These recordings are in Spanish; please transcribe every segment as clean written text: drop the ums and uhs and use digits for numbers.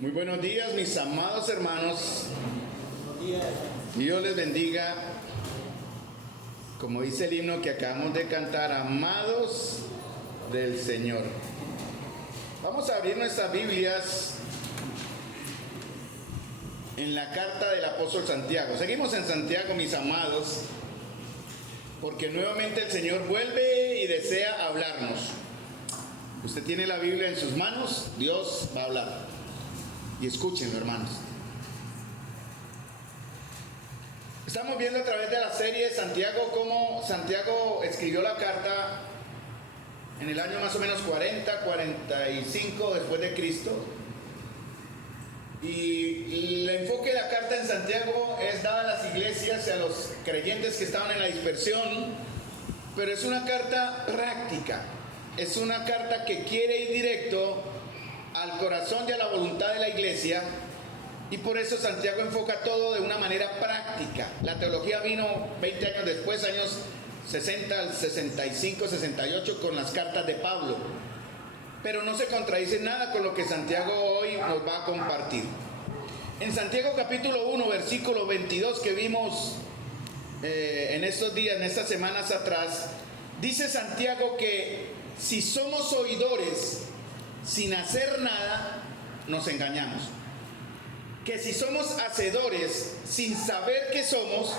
Muy buenos días, mis amados hermanos. Buenos días. Dios les bendiga. Como dice el himno que acabamos de cantar, amados del Señor. Vamos a abrir nuestras Biblias en la carta del apóstol Santiago. Seguimos en Santiago, mis amados, porque nuevamente el Señor vuelve y desea hablarnos. Usted tiene la Biblia en sus manos, Dios va a hablar. Y escúchenlo, hermanos. Estamos viendo a través de la serie de Santiago cómo Santiago escribió la carta en el año más o menos 45 después de Cristo. Y el enfoque de la carta en Santiago es dada a las iglesias y a los creyentes que estaban en la dispersión, pero es una carta práctica, es una carta que quiere ir directo al corazón y a la voluntad de la iglesia, y por eso Santiago enfoca todo de una manera práctica. La teología vino 20 años después, años 60, 65, 68, con las cartas de Pablo, pero no se contradice nada con lo que Santiago hoy nos va a compartir. En Santiago capítulo 1, versículo 22, que vimos en estos días, en estas semanas atrás, dice Santiago que si somos oidores sin hacer nada, nos engañamos. Que si somos hacedores sin saber qué somos,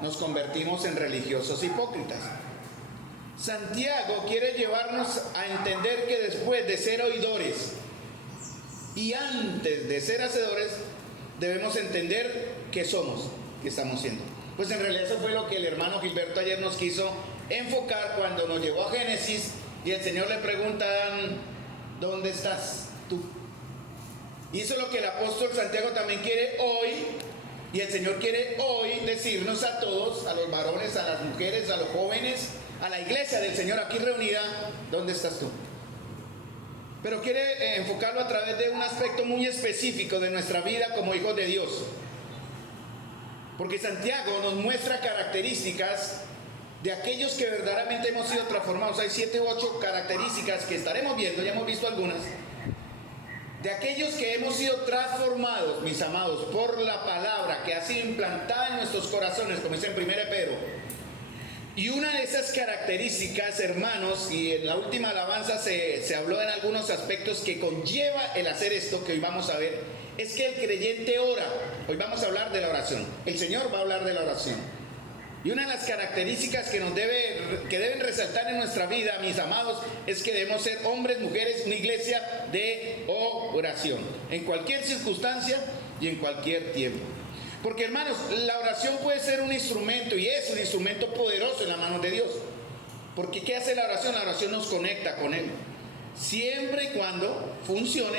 nos convertimos en religiosos hipócritas. Santiago quiere llevarnos a entender que después de ser oidores y antes de ser hacedores, debemos entender qué somos, qué estamos siendo. Pues en realidad eso fue lo que el hermano Gilberto ayer nos quiso enfocar cuando nos llevó a Génesis y el Señor le preguntan: ¿dónde estás tú? Y eso es lo que el apóstol Santiago también quiere hoy, y el Señor quiere hoy decirnos a todos, a los varones, a las mujeres, a los jóvenes, a la iglesia del Señor aquí reunida: ¿dónde estás tú? Pero quiere enfocarlo a través de un aspecto muy específico de nuestra vida como hijos de Dios, porque Santiago nos muestra características de aquellos que verdaderamente hemos sido transformados. Hay 7 u 8 características que estaremos viendo, ya hemos visto algunas, de aquellos que hemos sido transformados, mis amados, por la palabra que ha sido implantada en nuestros corazones, como dice en 1 Pedro. Y una de esas características, hermanos, y en la última alabanza se habló en algunos aspectos que conlleva el hacer esto que hoy vamos a ver, es que el creyente ora. Hoy vamos a hablar de la oración. El Señor va a hablar de la oración. Y una de las características que deben resaltar en nuestra vida, mis amados, es que debemos ser hombres, mujeres, una iglesia de oración, en cualquier circunstancia y en cualquier tiempo. Porque, hermanos, la oración puede ser un instrumento, y es un instrumento poderoso en las manos de Dios. Porque ¿qué hace la oración? La oración nos conecta con Él, siempre y cuando funcione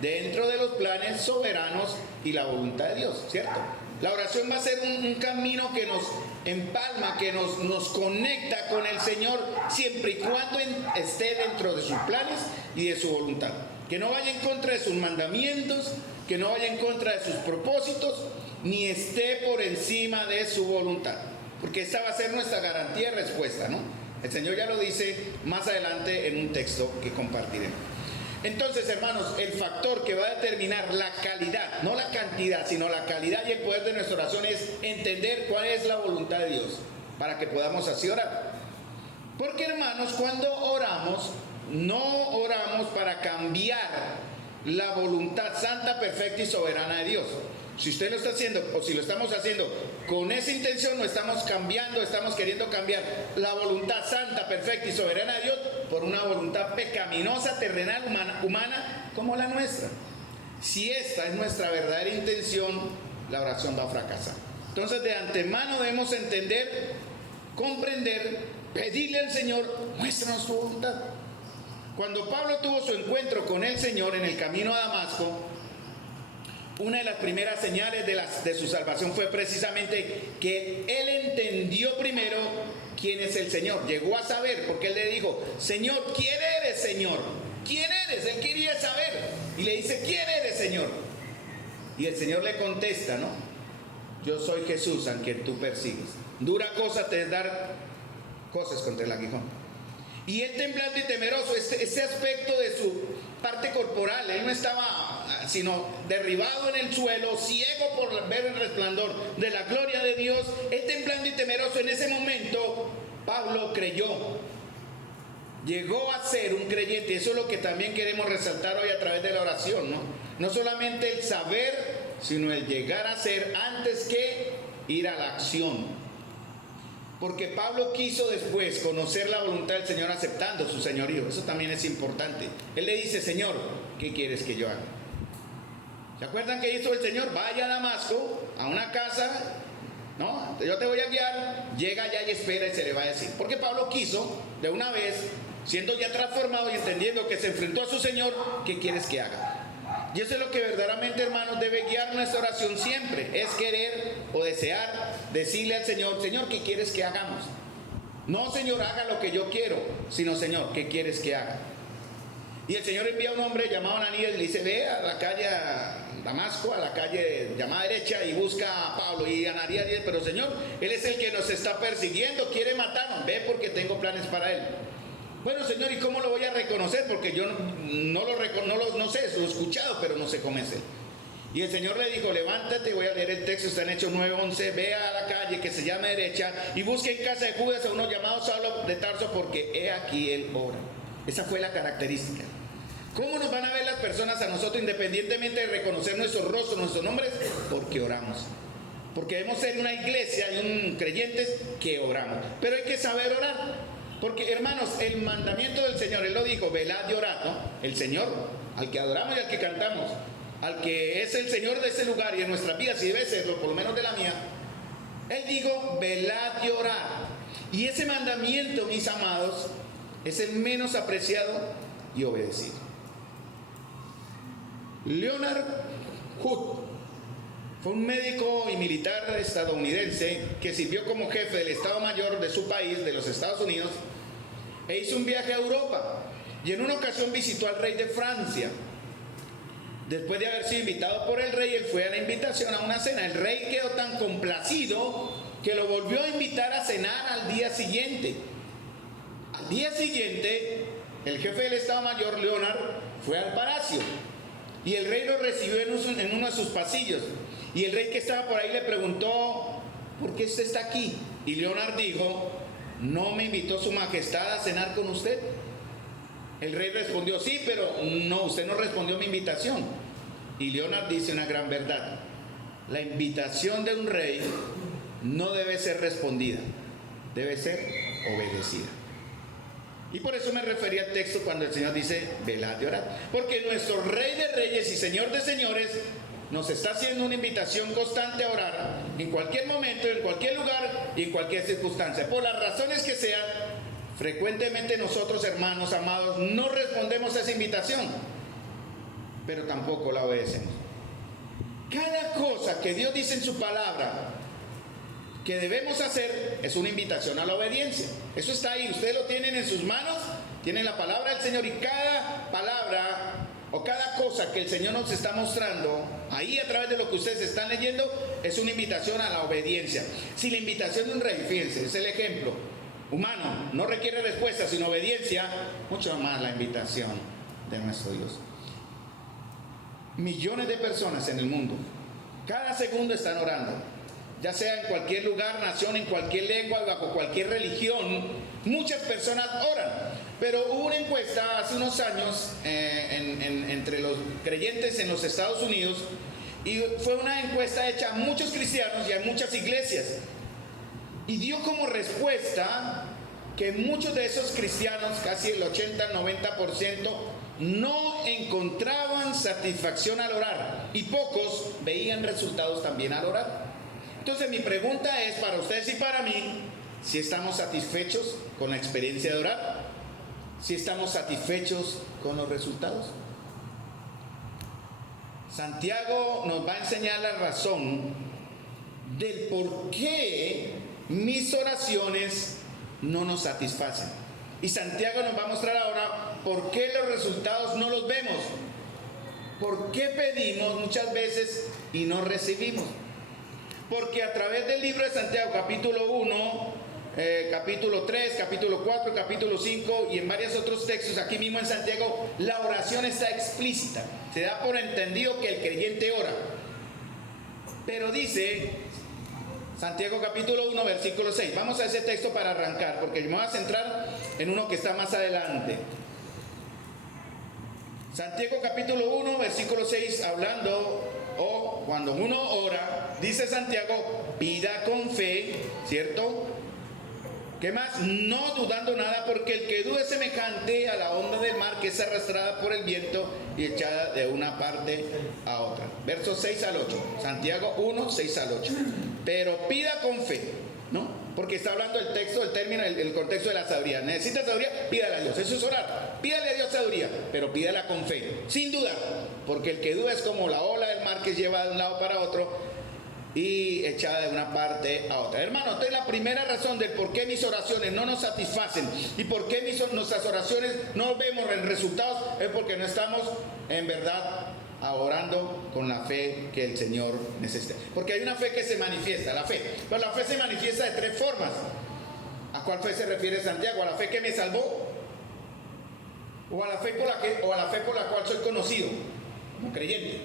dentro de los planes soberanos y la voluntad de Dios, ¿cierto? La oración va a ser un camino que nos empalma, que nos conecta con el Señor, siempre y cuando esté dentro de sus planes y de su voluntad. Que no vaya en contra de sus mandamientos, que no vaya en contra de sus propósitos, ni esté por encima de su voluntad. Porque esta va a ser nuestra garantía de respuesta, ¿no? El Señor ya lo dice más adelante en un texto que compartiremos. Entonces, hermanos, el factor que va a determinar la calidad, no la cantidad, sino la calidad y el poder de nuestra oración es entender cuál es la voluntad de Dios, para que podamos así orar. Porque, hermanos, cuando oramos, no oramos para cambiar la voluntad santa, perfecta y soberana de Dios. Si usted lo está haciendo, o si lo estamos haciendo con esa intención, no estamos cambiando, estamos queriendo cambiar la voluntad santa, perfecta y soberana de Dios por una voluntad pecaminosa, terrenal, humana, como la nuestra. Si esta es nuestra verdadera intención, la oración va a fracasar. Entonces, de antemano debemos entender, comprender, pedirle al Señor: muéstranos tu voluntad. Cuando Pablo tuvo su encuentro con el Señor en el camino a Damasco, una de las primeras señales de su salvación fue precisamente que él entendió primero quién es el Señor. Llegó a saber, porque él le dijo: Señor, ¿quién eres, Señor? ¿Quién eres? Él quería saber. Y le dice: ¿quién eres, Señor? Y el Señor le contesta, ¿no? Yo soy Jesús, a quien tú persigues. Dura cosa te es dar cosas contra el aguijón. Y él, temblando y temeroso, ese aspecto de su parte corporal, él no estaba sino derribado en el suelo, ciego por ver el resplandor de la gloria de Dios, él temblando y temeroso. En ese momento Pablo creyó, llegó a ser un creyente. Eso es lo que también queremos resaltar hoy a través de la oración, no solamente el saber, sino el llegar a ser antes que ir a la acción. Porque Pablo quiso después conocer la voluntad del Señor aceptando su señorío. Eso también es importante. Él le dice: Señor, ¿qué quieres que yo haga? ¿Se acuerdan que hizo el Señor? Vaya a Damasco, a una casa, ¿no? Yo te voy a guiar. Llega allá y espera y se le va a decir. Porque Pablo quiso, de una vez, siendo ya transformado y entendiendo que se enfrentó a su Señor, ¿qué quieres que haga? Y eso es lo que verdaderamente, hermanos, debe guiar nuestra oración siempre. Es querer o desear decirle al Señor: Señor, ¿qué quieres que hagamos? No, Señor, haga lo que yo quiero, sino: Señor, ¿qué quieres que haga? Y el Señor envía a un hombre llamado Ananías y le dice: ve a la calle Damasco, a la calle llamada derecha, y busca a Pablo. Y Ananías dice: pero Señor, él es el que nos está persiguiendo, quiere matarnos. Ve, porque tengo planes para él. Bueno, Señor, ¿y cómo lo voy a reconocer? Porque yo no sé, lo he escuchado, pero no sé cómo es él. Y el Señor le dijo: levántate, voy a leer el texto, está en Hechos 9:11, ve a la calle que se llama derecha y busque en casa de Judas a uno llamado Saulo de Tarso, porque he aquí él ora. Esa fue la característica. ¿Cómo nos van a ver las personas a nosotros, independientemente de reconocer nuestros rostros, nuestros nombres? Porque oramos. Porque debemos ser una iglesia y un creyentes que oramos. Pero hay que saber orar. Porque, hermanos, el mandamiento del Señor, Él lo dijo: velad y orad, ¿no? El Señor, al que adoramos y al que cantamos, al que es el Señor de ese lugar y en nuestras vidas, y debe serlo, por lo menos de la mía, Él dijo: velad y orad. Y ese mandamiento, mis amados, es el menos apreciado y obedecido. Leonard Wood fue un médico y militar estadounidense que sirvió como jefe del Estado Mayor de su país, de los Estados Unidos, e hizo un viaje a Europa. Y en una ocasión visitó al rey de Francia. Después de haber sido invitado por el rey, él fue a la invitación a una cena. El rey quedó tan complacido que lo volvió a invitar a cenar al día siguiente. Al día siguiente, el jefe del Estado Mayor, Leonard, fue al palacio. Y el rey lo recibió en uno de sus pasillos. Y el rey que estaba por ahí le preguntó: ¿por qué usted está aquí? Y Leonard dijo: ¿no me invitó su majestad a cenar con usted? El rey respondió: sí, pero no, usted no respondió a mi invitación. Y Leonard dice una gran verdad: la invitación de un rey no debe ser respondida, debe ser obedecida. Y por eso me refería al texto cuando el Señor dice: velad y orad. Porque nuestro Rey de Reyes y Señor de Señores nos está haciendo una invitación constante a orar en cualquier momento, en cualquier lugar y en cualquier circunstancia. Por las razones que sean, frecuentemente nosotros, hermanos amados, no respondemos a esa invitación, pero tampoco la obedecemos. Cada cosa que Dios dice en su palabra que debemos hacer es una invitación a la obediencia. Eso está ahí, ustedes lo tienen en sus manos, tienen la palabra del Señor, y cada palabra o cada cosa que el Señor nos está mostrando ahí a través de lo que ustedes están leyendo es una invitación a la obediencia. Si la invitación de un rey, fíjense, es el ejemplo humano, no requiere respuesta sino obediencia, mucho más la invitación de nuestro Dios. Millones de personas en el mundo cada segundo están orando, ya sea en cualquier lugar, nación, en cualquier lengua, bajo cualquier religión. Muchas personas oran. Pero hubo una encuesta hace unos años entre los creyentes en los Estados Unidos, y fue una encuesta hecha a muchos cristianos y a muchas iglesias, y dio como respuesta que muchos de esos cristianos, casi el 80-90%, no encontraban satisfacción al orar, y pocos veían resultados también al orar. Entonces mi pregunta es para ustedes y para mí: si estamos satisfechos con la experiencia de orar, si estamos satisfechos con los resultados. Santiago nos va a enseñar la razón del por qué mis oraciones no nos satisfacen. Y Santiago nos va a mostrar ahora por qué los resultados no los vemos, por qué pedimos muchas veces y no recibimos. Porque a través del libro de Santiago, capítulo 1, capítulo 3, capítulo 4, capítulo 5 y en varios otros textos, aquí mismo en Santiago, la oración está explícita. Se da por entendido que el creyente ora. Pero dice Santiago capítulo 1, versículo 6. Vamos a ese texto para arrancar, porque me voy a centrar en uno que está más adelante. Santiago capítulo 1, versículo 6, hablando, o cuando uno ora, dice Santiago, pida con fe, ¿cierto? ¿Qué más? No dudando nada, porque el que duda es semejante a la onda del mar que es arrastrada por el viento y echada de una parte a otra. Versos 6 al 8. Santiago 1, 6 al 8. Pero pida con fe, ¿no? Porque está hablando el texto, el término, el contexto de la sabiduría. ¿Necesita sabiduría? Pídale a Dios. Eso es orar. Pídale a Dios sabiduría, pero pídala con fe, sin duda. Porque el que duda es como la ola del mar que lleva de un lado para otro y echada de una parte a otra. Hermano, esta es la primera razón del por qué mis oraciones no nos satisfacen y por qué nuestras oraciones no vemos resultados, es porque no estamos en verdad orando con la fe que el Señor necesita. Porque hay una fe que se manifiesta, la fe. Pero la fe se manifiesta de tres formas. ¿A cuál fe se refiere Santiago? ¿A la fe que me salvó? ¿O a la fe por la cual soy conocido como creyente?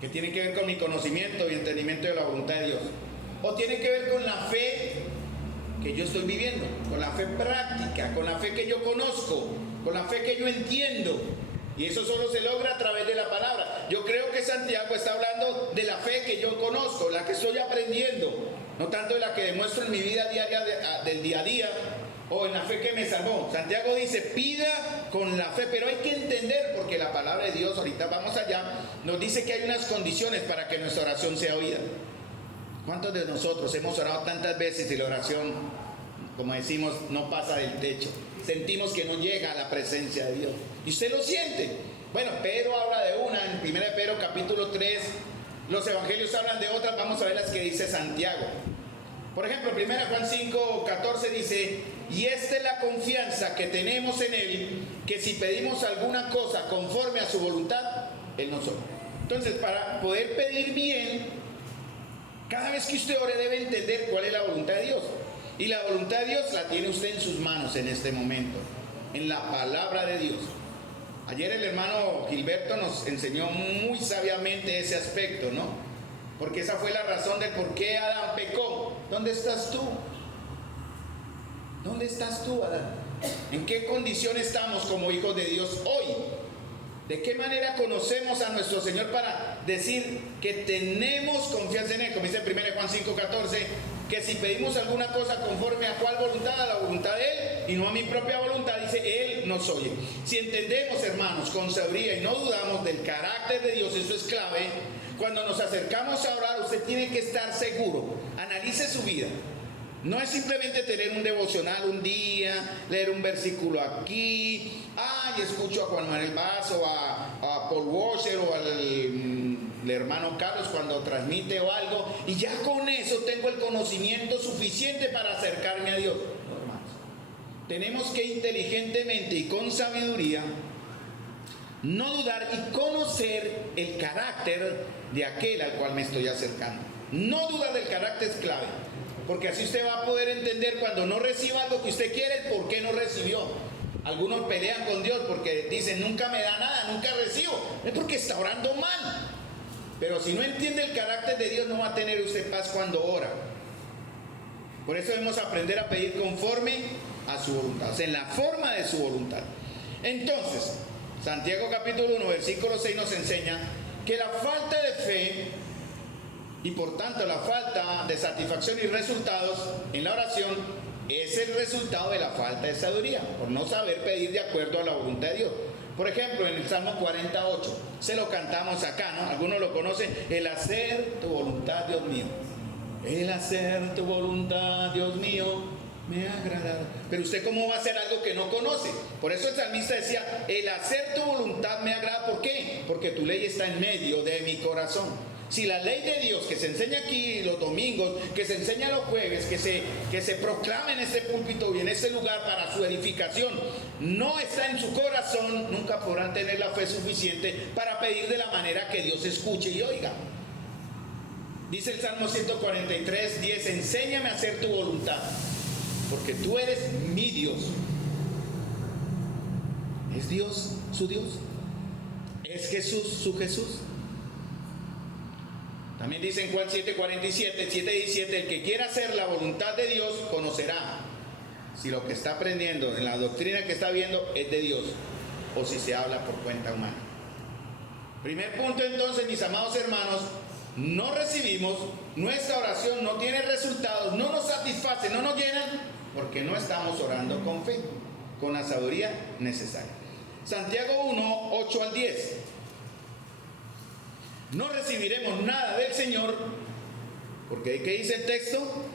Que tiene que ver con mi conocimiento y entendimiento de la voluntad de Dios. O tiene que ver con la fe que yo estoy viviendo, con la fe práctica, con la fe que yo conozco, con la fe que yo entiendo. Y eso solo se logra a través de la palabra. Yo creo que Santiago está hablando de la fe que yo conozco, la que estoy aprendiendo, no tanto de la que demuestro en mi vida diaria, del día a día, o en la fe que me salvó. Santiago dice, pida con la fe, pero hay que entender, porque la palabra de Dios, ahorita vamos allá, nos dice que hay unas condiciones para que nuestra oración sea oída. ¿Cuántos de nosotros hemos orado tantas veces y la oración, como decimos, no pasa del techo? Sentimos que no llega a la presencia de Dios. Y usted lo siente. Bueno, Pedro habla de una, en 1 Pedro capítulo 3, los evangelios hablan de otras, vamos a ver las que dice Santiago. Por ejemplo, 1 Juan 5, 14 dice, y esta es la confianza que tenemos en Él, que si pedimos alguna cosa conforme a su voluntad, Él nos oye. Entonces, para poder pedir bien, cada vez que usted ore debe entender cuál es la voluntad de Dios. Y la voluntad de Dios la tiene usted en sus manos en este momento, en la palabra de Dios. Ayer el hermano Gilberto nos enseñó muy sabiamente ese aspecto, ¿no? Porque esa fue la razón de por qué Adán pecó. ¿Dónde estás tú? ¿Dónde estás tú, Adán? ¿En qué condición estamos como hijos de Dios hoy? ¿De qué manera conocemos a nuestro Señor para decir que tenemos confianza en Él? Como dice en 1 Juan 5, 14, que si pedimos alguna cosa conforme a cuál voluntad, a la voluntad de Él y no a mi propia voluntad, dice, Él nos oye. Si entendemos, hermanos, con sabiduría y no dudamos del carácter de Dios, eso es clave. Cuando nos acercamos a orar, usted tiene que estar seguro. Analice su vida. No es simplemente tener un devocional un día, leer un versículo aquí, y escucho a Juan Manuel Vaz o a Paul Washer o al hermano Carlos cuando transmite o algo, y ya con eso tengo el conocimiento suficiente para acercarme a Dios. No, hermanos. Tenemos que inteligentemente y con sabiduría no dudar y conocer el carácter de aquel al cual me estoy acercando. No dudar del carácter es clave. Porque así usted va a poder entender cuando no reciba algo que usted quiere, el por qué no recibió. Algunos pelean con Dios porque dicen, nunca me da nada, nunca recibo. Es porque está orando mal. Pero si no entiende el carácter de Dios, no va a tener usted paz cuando ora. Por eso debemos aprender a pedir conforme a su voluntad, o sea, en la forma de su voluntad. Entonces, Santiago capítulo 1, versículo 6 nos enseña que la falta de fe y por tanto la falta de satisfacción y resultados en la oración es el resultado de la falta de sabiduría, por no saber pedir de acuerdo a la voluntad de Dios. Por ejemplo, en el Salmo 48, se lo cantamos acá, ¿no? Algunos lo conocen, el hacer tu voluntad, Dios mío. El hacer tu voluntad, Dios mío, me agrada. Pero usted cómo va a hacer algo que no conoce. Por eso el salmista decía, el hacer tu voluntad me agrada. ¿Por qué? Porque tu ley está en medio de mi corazón. Si la ley de Dios que se enseña aquí los domingos, que se enseña los jueves, que se proclama en este púlpito y en este lugar para su edificación, no está en su corazón, nunca podrán tener la fe suficiente para pedir de la manera que Dios escuche y oiga. Dice el Salmo 143, 10, enséñame a hacer tu voluntad, porque tú eres mi Dios. ¿Es Dios su Dios? ¿Es Jesús su Jesús? También dice en Juan 7:47, 7:17, el que quiera hacer la voluntad de Dios conocerá si lo que está aprendiendo en la doctrina que está viendo es de Dios o si se habla por cuenta humana. Primer punto entonces, mis amados hermanos, no recibimos, nuestra oración no tiene resultados, no nos satisface, no nos llenan, porque no estamos orando con fe, con la sabiduría necesaria. Santiago 1, 8 al 10. No recibiremos nada del Señor, porque ¿qué dice el texto?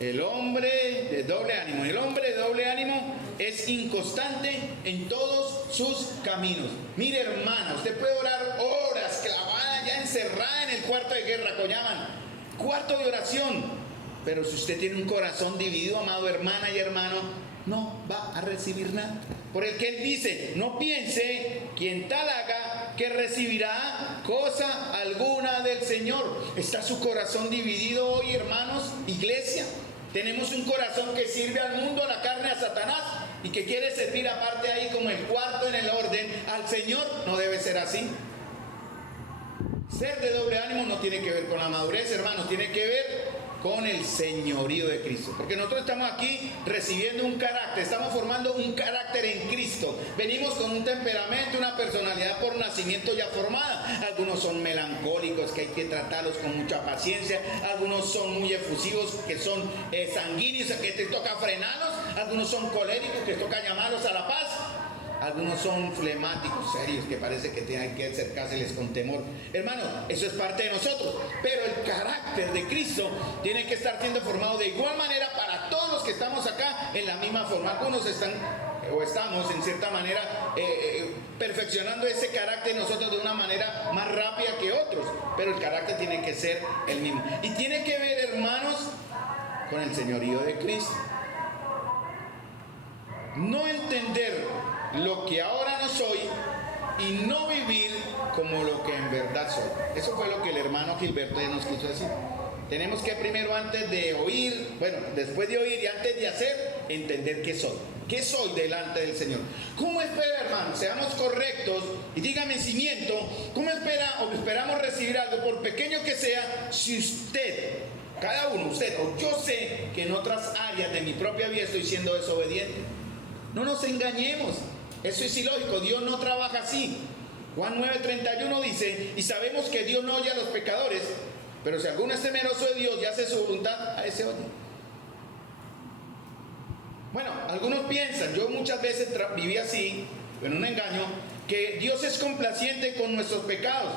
El hombre de doble ánimo. El hombre de doble ánimo es inconstante en todos sus caminos. Mire, hermana, usted puede orar horas clavada, ya encerrada en el cuarto de guerra, que llaman cuarto de oración. Pero si usted tiene un corazón dividido, amado hermana y hermano, no va a recibir nada. Por el que él dice, no piense quien tal haga que recibirá cosa alguna del Señor. ¿Está su corazón dividido hoy, hermanos, iglesia? Tenemos un corazón que sirve al mundo, a la carne, a Satanás, y que quiere servir aparte ahí como el cuarto en el orden al Señor. No debe ser así. Ser de doble ánimo no tiene que ver con la madurez, hermanos, tiene que ver con el señorío de Cristo, porque nosotros estamos aquí recibiendo un carácter, estamos formando un carácter en Cristo. Venimos con un temperamento, una personalidad por nacimiento ya formada. Algunos son melancólicos, que hay que tratarlos con mucha paciencia. Algunos son muy efusivos, que son sanguíneos, que te toca frenarlos. Algunos son coléricos, que toca llamarlos a la paz. Algunos son flemáticos, serios, que parece que tienen que acercárseles con temor. Hermano, eso es parte de nosotros. Pero el carácter de Cristo tiene que estar siendo formado de igual manera para todos los que estamos acá en la misma forma. Algunos están o estamos en cierta manera perfeccionando ese carácter nosotros de una manera más rápida que otros. Pero el carácter tiene que ser el mismo. Y tiene que ver, hermanos, con el señorío de Cristo. No entender lo que ahora no soy y no vivir como lo que en verdad soy. Eso fue lo que el hermano Gilberto ya nos quiso decir. Tenemos que primero, antes de oír, después de oír y antes de hacer, entender qué soy. ¿Qué soy delante del Señor? ¿Cómo espera, hermano? Seamos correctos y dígame si miento. ¿Cómo espera o esperamos recibir algo, por pequeño que sea, si usted, cada uno, usted o yo sé que en otras áreas de mi propia vida estoy siendo desobediente? No nos engañemos. Eso es ilógico, Dios no trabaja así. Juan 9:31 dice, y sabemos que Dios no oye a los pecadores, pero si alguno es temeroso de Dios y hace su voluntad, a ese oye. Bueno, algunos piensan, yo muchas veces viví así, en un engaño, que Dios es complaciente con nuestros pecados,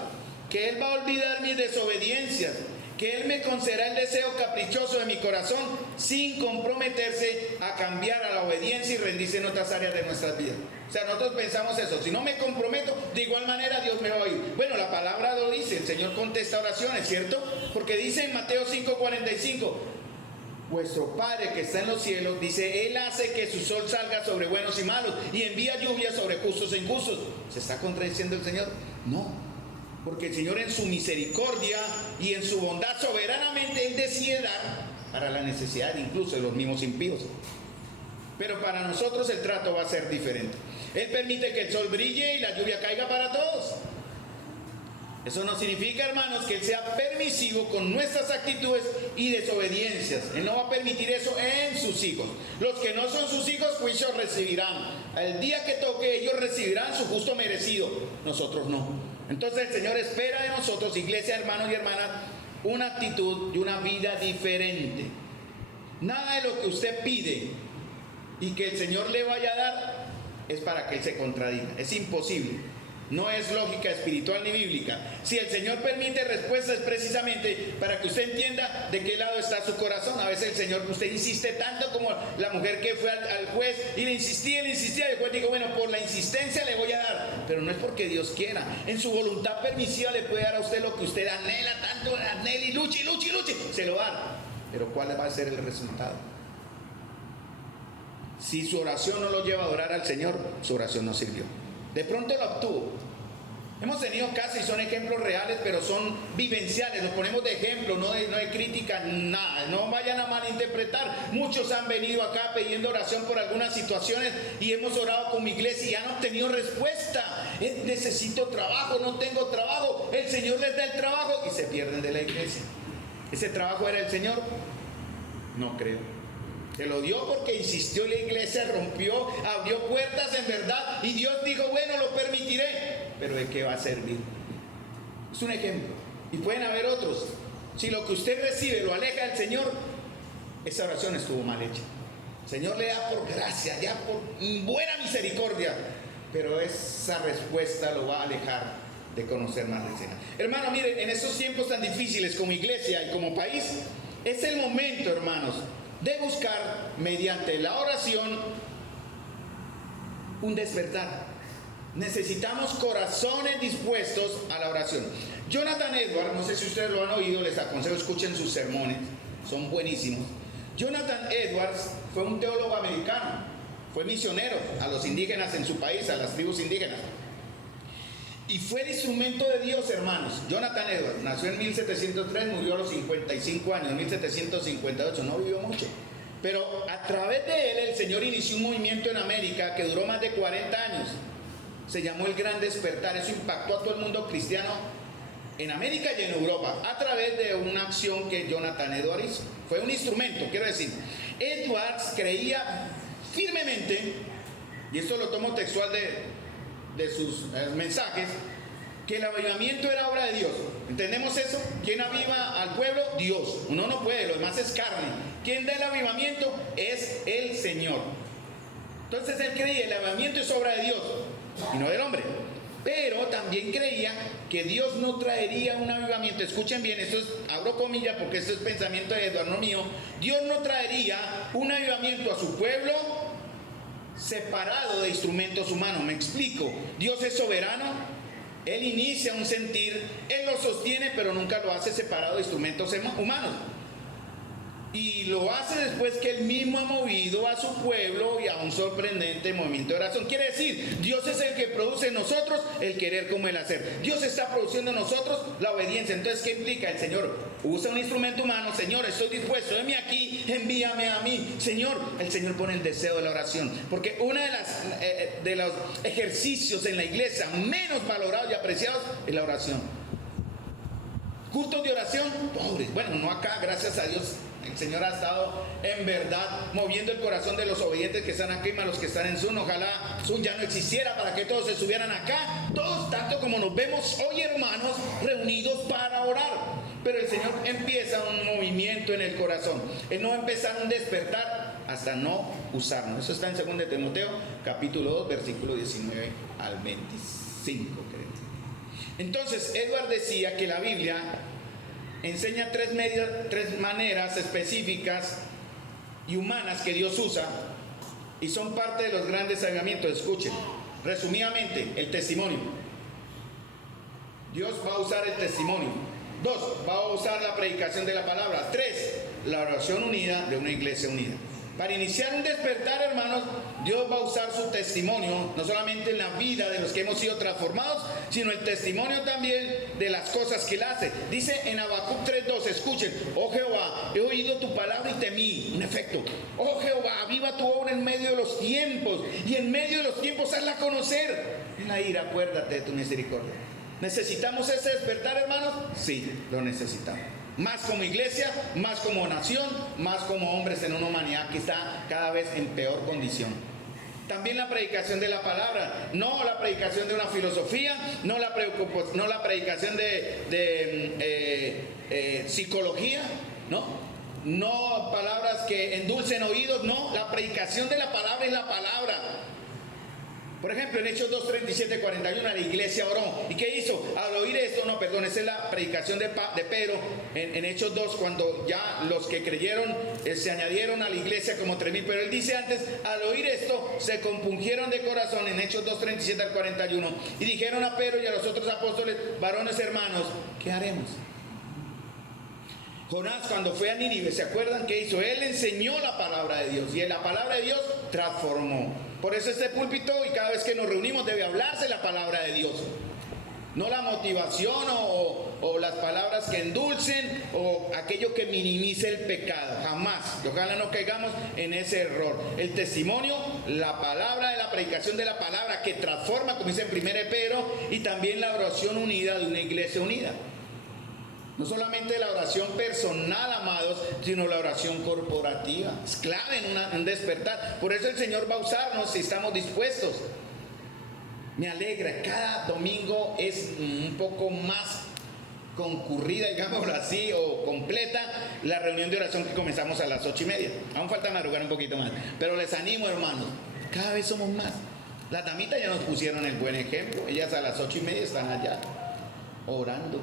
que Él va a olvidar mis desobediencias, que Él me concederá el deseo caprichoso de mi corazón sin comprometerse a cambiar a la obediencia y rendirse en otras áreas de nuestras vidas. O sea, nosotros pensamos eso, si no me comprometo, de igual manera Dios me va a oír. Bueno, la palabra lo dice, el Señor contesta oraciones, ¿cierto? Porque dice en Mateo 5:45, vuestro Padre que está en los cielos, dice, Él hace que su sol salga sobre buenos y malos y envía lluvia sobre justos e injustos. ¿Se está contradiciendo el Señor? No. Porque el Señor en su misericordia y en su bondad soberanamente Él decide dar para la necesidad incluso de los mismos impíos. Pero para nosotros el trato va a ser diferente. Él permite que el sol brille y la lluvia caiga para todos. Eso no significa, hermanos, que Él sea permisivo con nuestras actitudes y desobediencias. Él no va a permitir eso en sus hijos. Los que no son sus hijos, juicio recibirán. El día que toque, ellos recibirán su justo merecido. Nosotros no. Entonces el Señor espera de nosotros, iglesia, hermanos y hermanas, una actitud y una vida diferente. Nada de lo que usted pide y que el Señor le vaya a dar es para que Él se contradiga. Es imposible. No es lógica espiritual ni bíblica. Si el Señor permite respuestas es precisamente para que usted entienda de qué lado está su corazón. A veces el Señor, usted insiste tanto como la mujer que fue al juez y le insistía, y el juez dijo, bueno, por la insistencia le voy a dar, pero no es porque Dios quiera. En su voluntad permisiva le puede dar a usted lo que usted anhela tanto, anhela y luche, se lo va a dar. Pero ¿cuál va a ser el resultado? Si su oración no lo lleva a adorar al Señor, su oración no sirvió. De pronto lo obtuvo, Hemos tenido casos y son ejemplos reales, pero son vivenciales, nos ponemos de ejemplo, no de crítica, nada, no vayan a malinterpretar. Muchos han venido acá pidiendo oración por algunas situaciones y hemos orado con mi iglesia y han obtenido respuesta. Necesito trabajo, no tengo trabajo, el Señor les da el trabajo y se pierden de la iglesia. ¿Ese trabajo era el Señor? No creo. Se lo dio porque insistió la iglesia, rompió, abrió puertas en verdad y Dios dijo, bueno, lo permitiré. Pero ¿de qué va a servir? Es un ejemplo. Y pueden haber otros. Si lo que usted recibe lo aleja del Señor, esa oración estuvo mal hecha. El Señor le da por gracia, ya por buena misericordia, pero esa respuesta lo va a alejar de conocer más del Señor. Hermano, miren, en estos tiempos tan difíciles como iglesia y como país, es el momento, hermanos, de buscar mediante la oración un despertar. Necesitamos corazones dispuestos a la oración. Jonathan Edwards, no sé si ustedes lo han oído, les aconsejo escuchen sus sermones, son buenísimos. Jonathan Edwards fue un teólogo americano, fue misionero a los indígenas en su país, a las tribus indígenas. Y fue el instrumento de Dios, hermanos. Jonathan Edwards nació en 1703, murió a los 55 años, en 1758, no vivió mucho. Pero a través de él el Señor inició un movimiento en América que duró más de 40 años. Se llamó el Gran Despertar. Eso impactó a todo el mundo cristiano en América y en Europa a través de una acción que Jonathan Edwards hizo. Fue un instrumento, quiero decir. Edwards creía firmemente, y esto lo tomo textual de sus mensajes, que el avivamiento era obra de Dios. ¿Entendemos eso? ¿Quién aviva al pueblo? Dios. Uno no puede, lo demás es carne. ¿Quién da el avivamiento? Es el Señor. Entonces él creía el avivamiento es obra de Dios y no del hombre. Pero también creía que Dios no traería un avivamiento. Escuchen bien, esto es, abro comillas porque esto es pensamiento de Eduardo, no mío. Dios no traería un avivamiento a su pueblo separado de instrumentos humanos. Me explico. Dios es soberano. Él inicia un sentir, Él lo sostiene, pero nunca lo hace separado de instrumentos humanos. Y lo hace después que Él mismo ha movido a su pueblo y a un sorprendente movimiento de oración. Quiere decir, Dios es el que produce en nosotros el querer como el hacer. Dios está produciendo en nosotros la obediencia. Entonces, ¿qué implica? El Señor usa un instrumento humano. Señor, estoy dispuesto, heme aquí, envíame a mí. Señor, el Señor pone el deseo de la oración. Porque uno de los ejercicios en la iglesia menos valorados y apreciados es la oración. Cultos de oración, pobres. Bueno, no acá, gracias a Dios. El Señor ha estado en verdad moviendo el corazón de los obedientes que están aquí, más los que están en Zoom. Ojalá Zoom ya no existiera para que todos se subieran acá, todos tanto como nos vemos hoy, hermanos, reunidos para orar. Pero el Señor empieza un movimiento en el corazón. Él no va a empezar un despertar hasta no usarnos. Eso está en 2 de Timoteo, capítulo 2, versículo 19 al 25, creo. Entonces, Edward decía que la Biblia enseña tres maneras específicas y humanas que Dios usa y son parte de los grandes avivamientos. Escuchen, resumidamente, el testimonio. Dios va a usar el testimonio. 2, va a usar la predicación de la palabra. 3, la oración unida de una iglesia unida. Para iniciar un despertar, hermanos, Dios va a usar su testimonio, no solamente en la vida de los que hemos sido transformados, sino el testimonio también de las cosas que Él hace. Dice en Habacuc 3:2, escuchen, oh Jehová, he oído tu palabra y temí. En efecto, oh Jehová, aviva tu obra en medio de los tiempos, y en medio de los tiempos hazla conocer. En la ira, acuérdate de tu misericordia. ¿Necesitamos ese despertar, hermanos? Sí, lo necesitamos. Más como iglesia, más como nación, más como hombres en una humanidad que está cada vez en peor condición. También la predicación de la palabra, no la predicación de una filosofía, no la predicación de psicología, no palabras que endulcen oídos, no, la predicación de la palabra es la palabra. Por ejemplo, en Hechos 2, 37, 41, la iglesia oró. ¿Y qué hizo? Al oír esto, esa es la predicación de Pedro en Hechos 2, cuando ya los que creyeron se añadieron a la iglesia como 3,000. Pero él dice antes, al oír esto, se compungieron de corazón en Hechos 2, 37 al 41. Y dijeron a Pedro y a los otros apóstoles, varones hermanos, ¿qué haremos? Jonás, cuando fue a Nínive, ¿se acuerdan qué hizo? Él enseñó la palabra de Dios y la palabra de Dios transformó. Por eso este púlpito y cada vez que nos reunimos debe hablarse la palabra de Dios. No la motivación o las palabras que endulcen o aquello que minimice el pecado. Jamás. Y ojalá no caigamos en ese error. El testimonio, la palabra de la predicación de la palabra que transforma, como dice en 1 Pedro, y también la oración unida de una iglesia unida. No solamente la oración personal, amados, sino la oración corporativa. Es clave en un despertar. Por eso el Señor va a usarnos si estamos dispuestos. Me alegra, cada domingo es un poco más concurrida, digámoslo así, o completa la reunión de oración que comenzamos a las 8:30. Aún falta madrugar un poquito más, pero les animo, hermanos, cada vez somos más. Las damitas ya nos pusieron el buen ejemplo, ellas a las 8:30 están allá orando.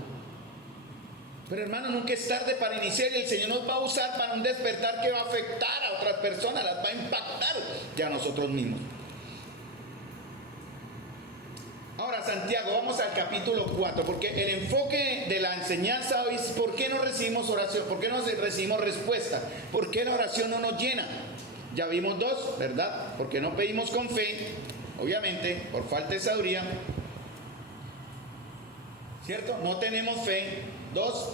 Pero hermano, nunca es tarde para iniciar, y el Señor nos va a usar para un despertar que va a afectar a otras personas, las va a impactar ya a nosotros mismos. Ahora, Santiago, vamos al capítulo 4, porque el enfoque de la enseñanza hoy es ¿por qué no recibimos oración? ¿Por qué no recibimos respuesta? ¿Por qué la oración no nos llena? Ya vimos dos, ¿verdad? Porque no pedimos con fe, obviamente, por falta de sabiduría, ¿cierto? No tenemos fe. Dos,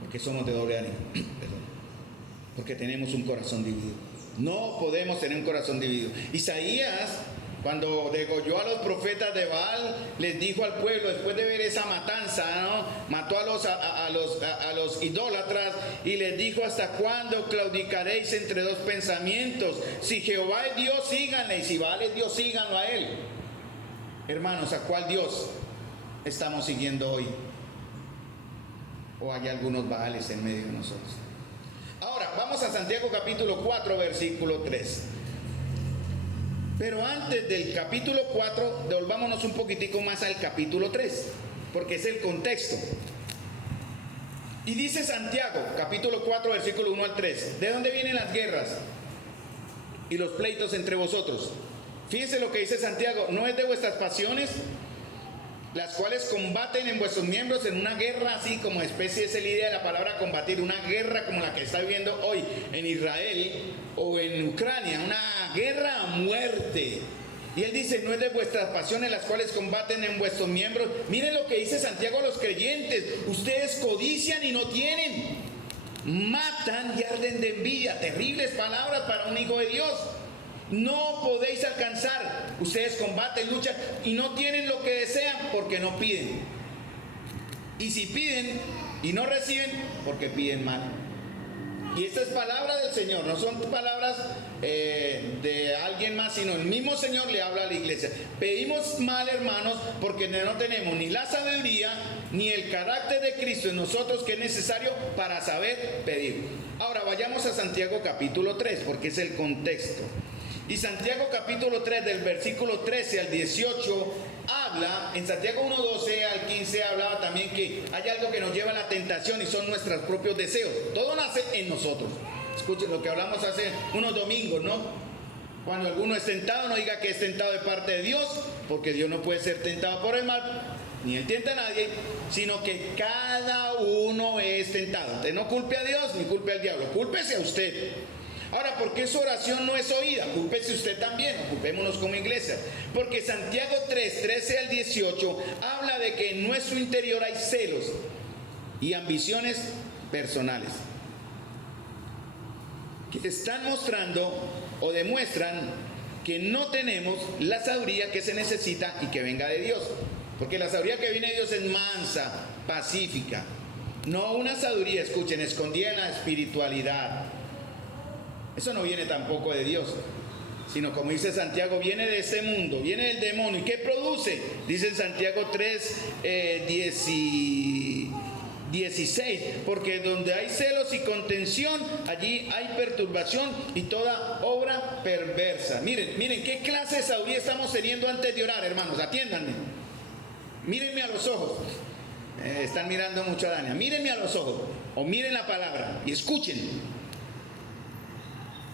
porque somos de doble ánimo, porque tenemos un corazón dividido. No podemos tener un corazón dividido. Isaías, cuando degolló a los profetas de Baal, les dijo al pueblo, después de ver esa matanza, ¿no? Mató a los idólatras y les dijo: ¿hasta cuándo claudicaréis entre dos pensamientos? Si Jehová es Dios, síganle, y si Baal es Dios, síganlo a él. Hermanos, ¿a cuál Dios estamos siguiendo hoy? ¿O hay algunos Baales en medio de nosotros? Ahora, vamos a Santiago capítulo 4, versículo 3. Pero antes del capítulo 4, devolvámonos un poquitico más al capítulo 3, porque es el contexto. Y dice Santiago, capítulo 4, versículo 1 al 3, ¿de dónde vienen las guerras y los pleitos entre vosotros? Fíjense lo que dice Santiago: ¿no es de vuestras pasiones, las cuales combaten en vuestros miembros en una guerra, así como especie es la idea de la palabra combatir, una guerra como la que está viviendo hoy en Israel o en Ucrania, una guerra a muerte? Y él dice: no es de vuestras pasiones las cuales combaten en vuestros miembros. Miren lo que dice Santiago a los creyentes: ustedes codician y no tienen, matan y arden de envidia. Terribles palabras para un hijo de Dios. No podéis alcanzar. Ustedes combaten, luchan y no tienen lo que desean porque no piden. Y si piden y no reciben, porque piden mal. Y esta es palabra del Señor, no son palabras de alguien más, sino el mismo Señor le habla a la iglesia. Pedimos mal, hermanos, porque no tenemos ni la sabiduría ni el carácter de Cristo en nosotros, que es necesario para saber pedir. Ahora vayamos a Santiago capítulo 3, porque es el contexto. Y Santiago capítulo 3, del versículo 13 al 18, habla, en Santiago 1, 12 al 15 hablaba también que hay algo que nos lleva a la tentación y son nuestros propios deseos. Todo nace en nosotros. Escuchen lo que hablamos hace unos domingos, ¿no? Cuando alguno es tentado, no diga que es tentado de parte de Dios, porque Dios no puede ser tentado por el mal, ni él tienta a nadie, sino que cada uno es tentado. Usted no culpe a Dios ni culpe al diablo, cúlpese a usted. Ahora, ¿por qué su oración no es oída? Cúlpese usted también, ocupémonos como iglesia. Porque Santiago 3, 13 al 18 habla de que en nuestro interior hay celos y ambiciones personales que están mostrando o demuestran que no tenemos la sabiduría que se necesita y que venga de Dios. Porque la sabiduría que viene de Dios es mansa, pacífica. No una sabiduría, escuchen, escondida en la espiritualidad. Eso no viene tampoco de Dios, sino, como dice Santiago, viene de este mundo, viene del demonio. ¿Y qué produce? Dice en Santiago 3, 16, porque donde hay celos y contención, allí hay perturbación y toda obra perversa. Miren, qué clase de sabiduría estamos teniendo antes de orar, hermanos, atiéndanme. Mírenme a los ojos. Están mirando mucho a Dania. Mírenme a los ojos, o miren la palabra y escuchen.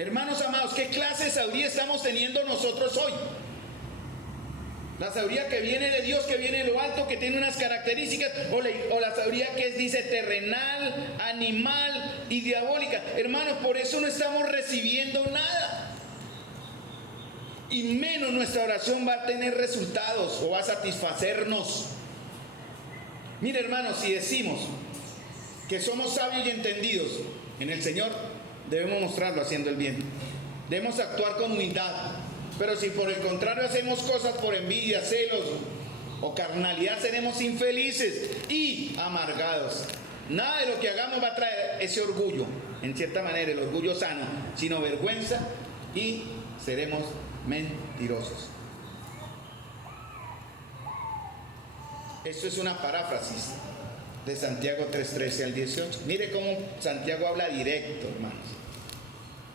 Hermanos amados, ¿qué clase de sabiduría estamos teniendo nosotros hoy? La sabiduría que viene de Dios, que viene de lo alto, que tiene unas características, o la sabiduría que dice terrenal, animal y diabólica. Hermanos, por eso no estamos recibiendo nada. y menos nuestra oración va a tener resultados o va a satisfacernos. Mire, hermanos, si decimos que somos sabios y entendidos en el Señor, debemos mostrarlo haciendo el bien. Debemos actuar con humildad. Pero si por el contrario hacemos cosas por envidia, celos o carnalidad, seremos infelices y amargados. Nada de lo que hagamos va a traer ese orgullo, en cierta manera el orgullo sano, sino vergüenza, y seremos mentirosos. Esto es una paráfrasis de Santiago 3:13 al 18. Mire cómo Santiago habla directo, hermanos.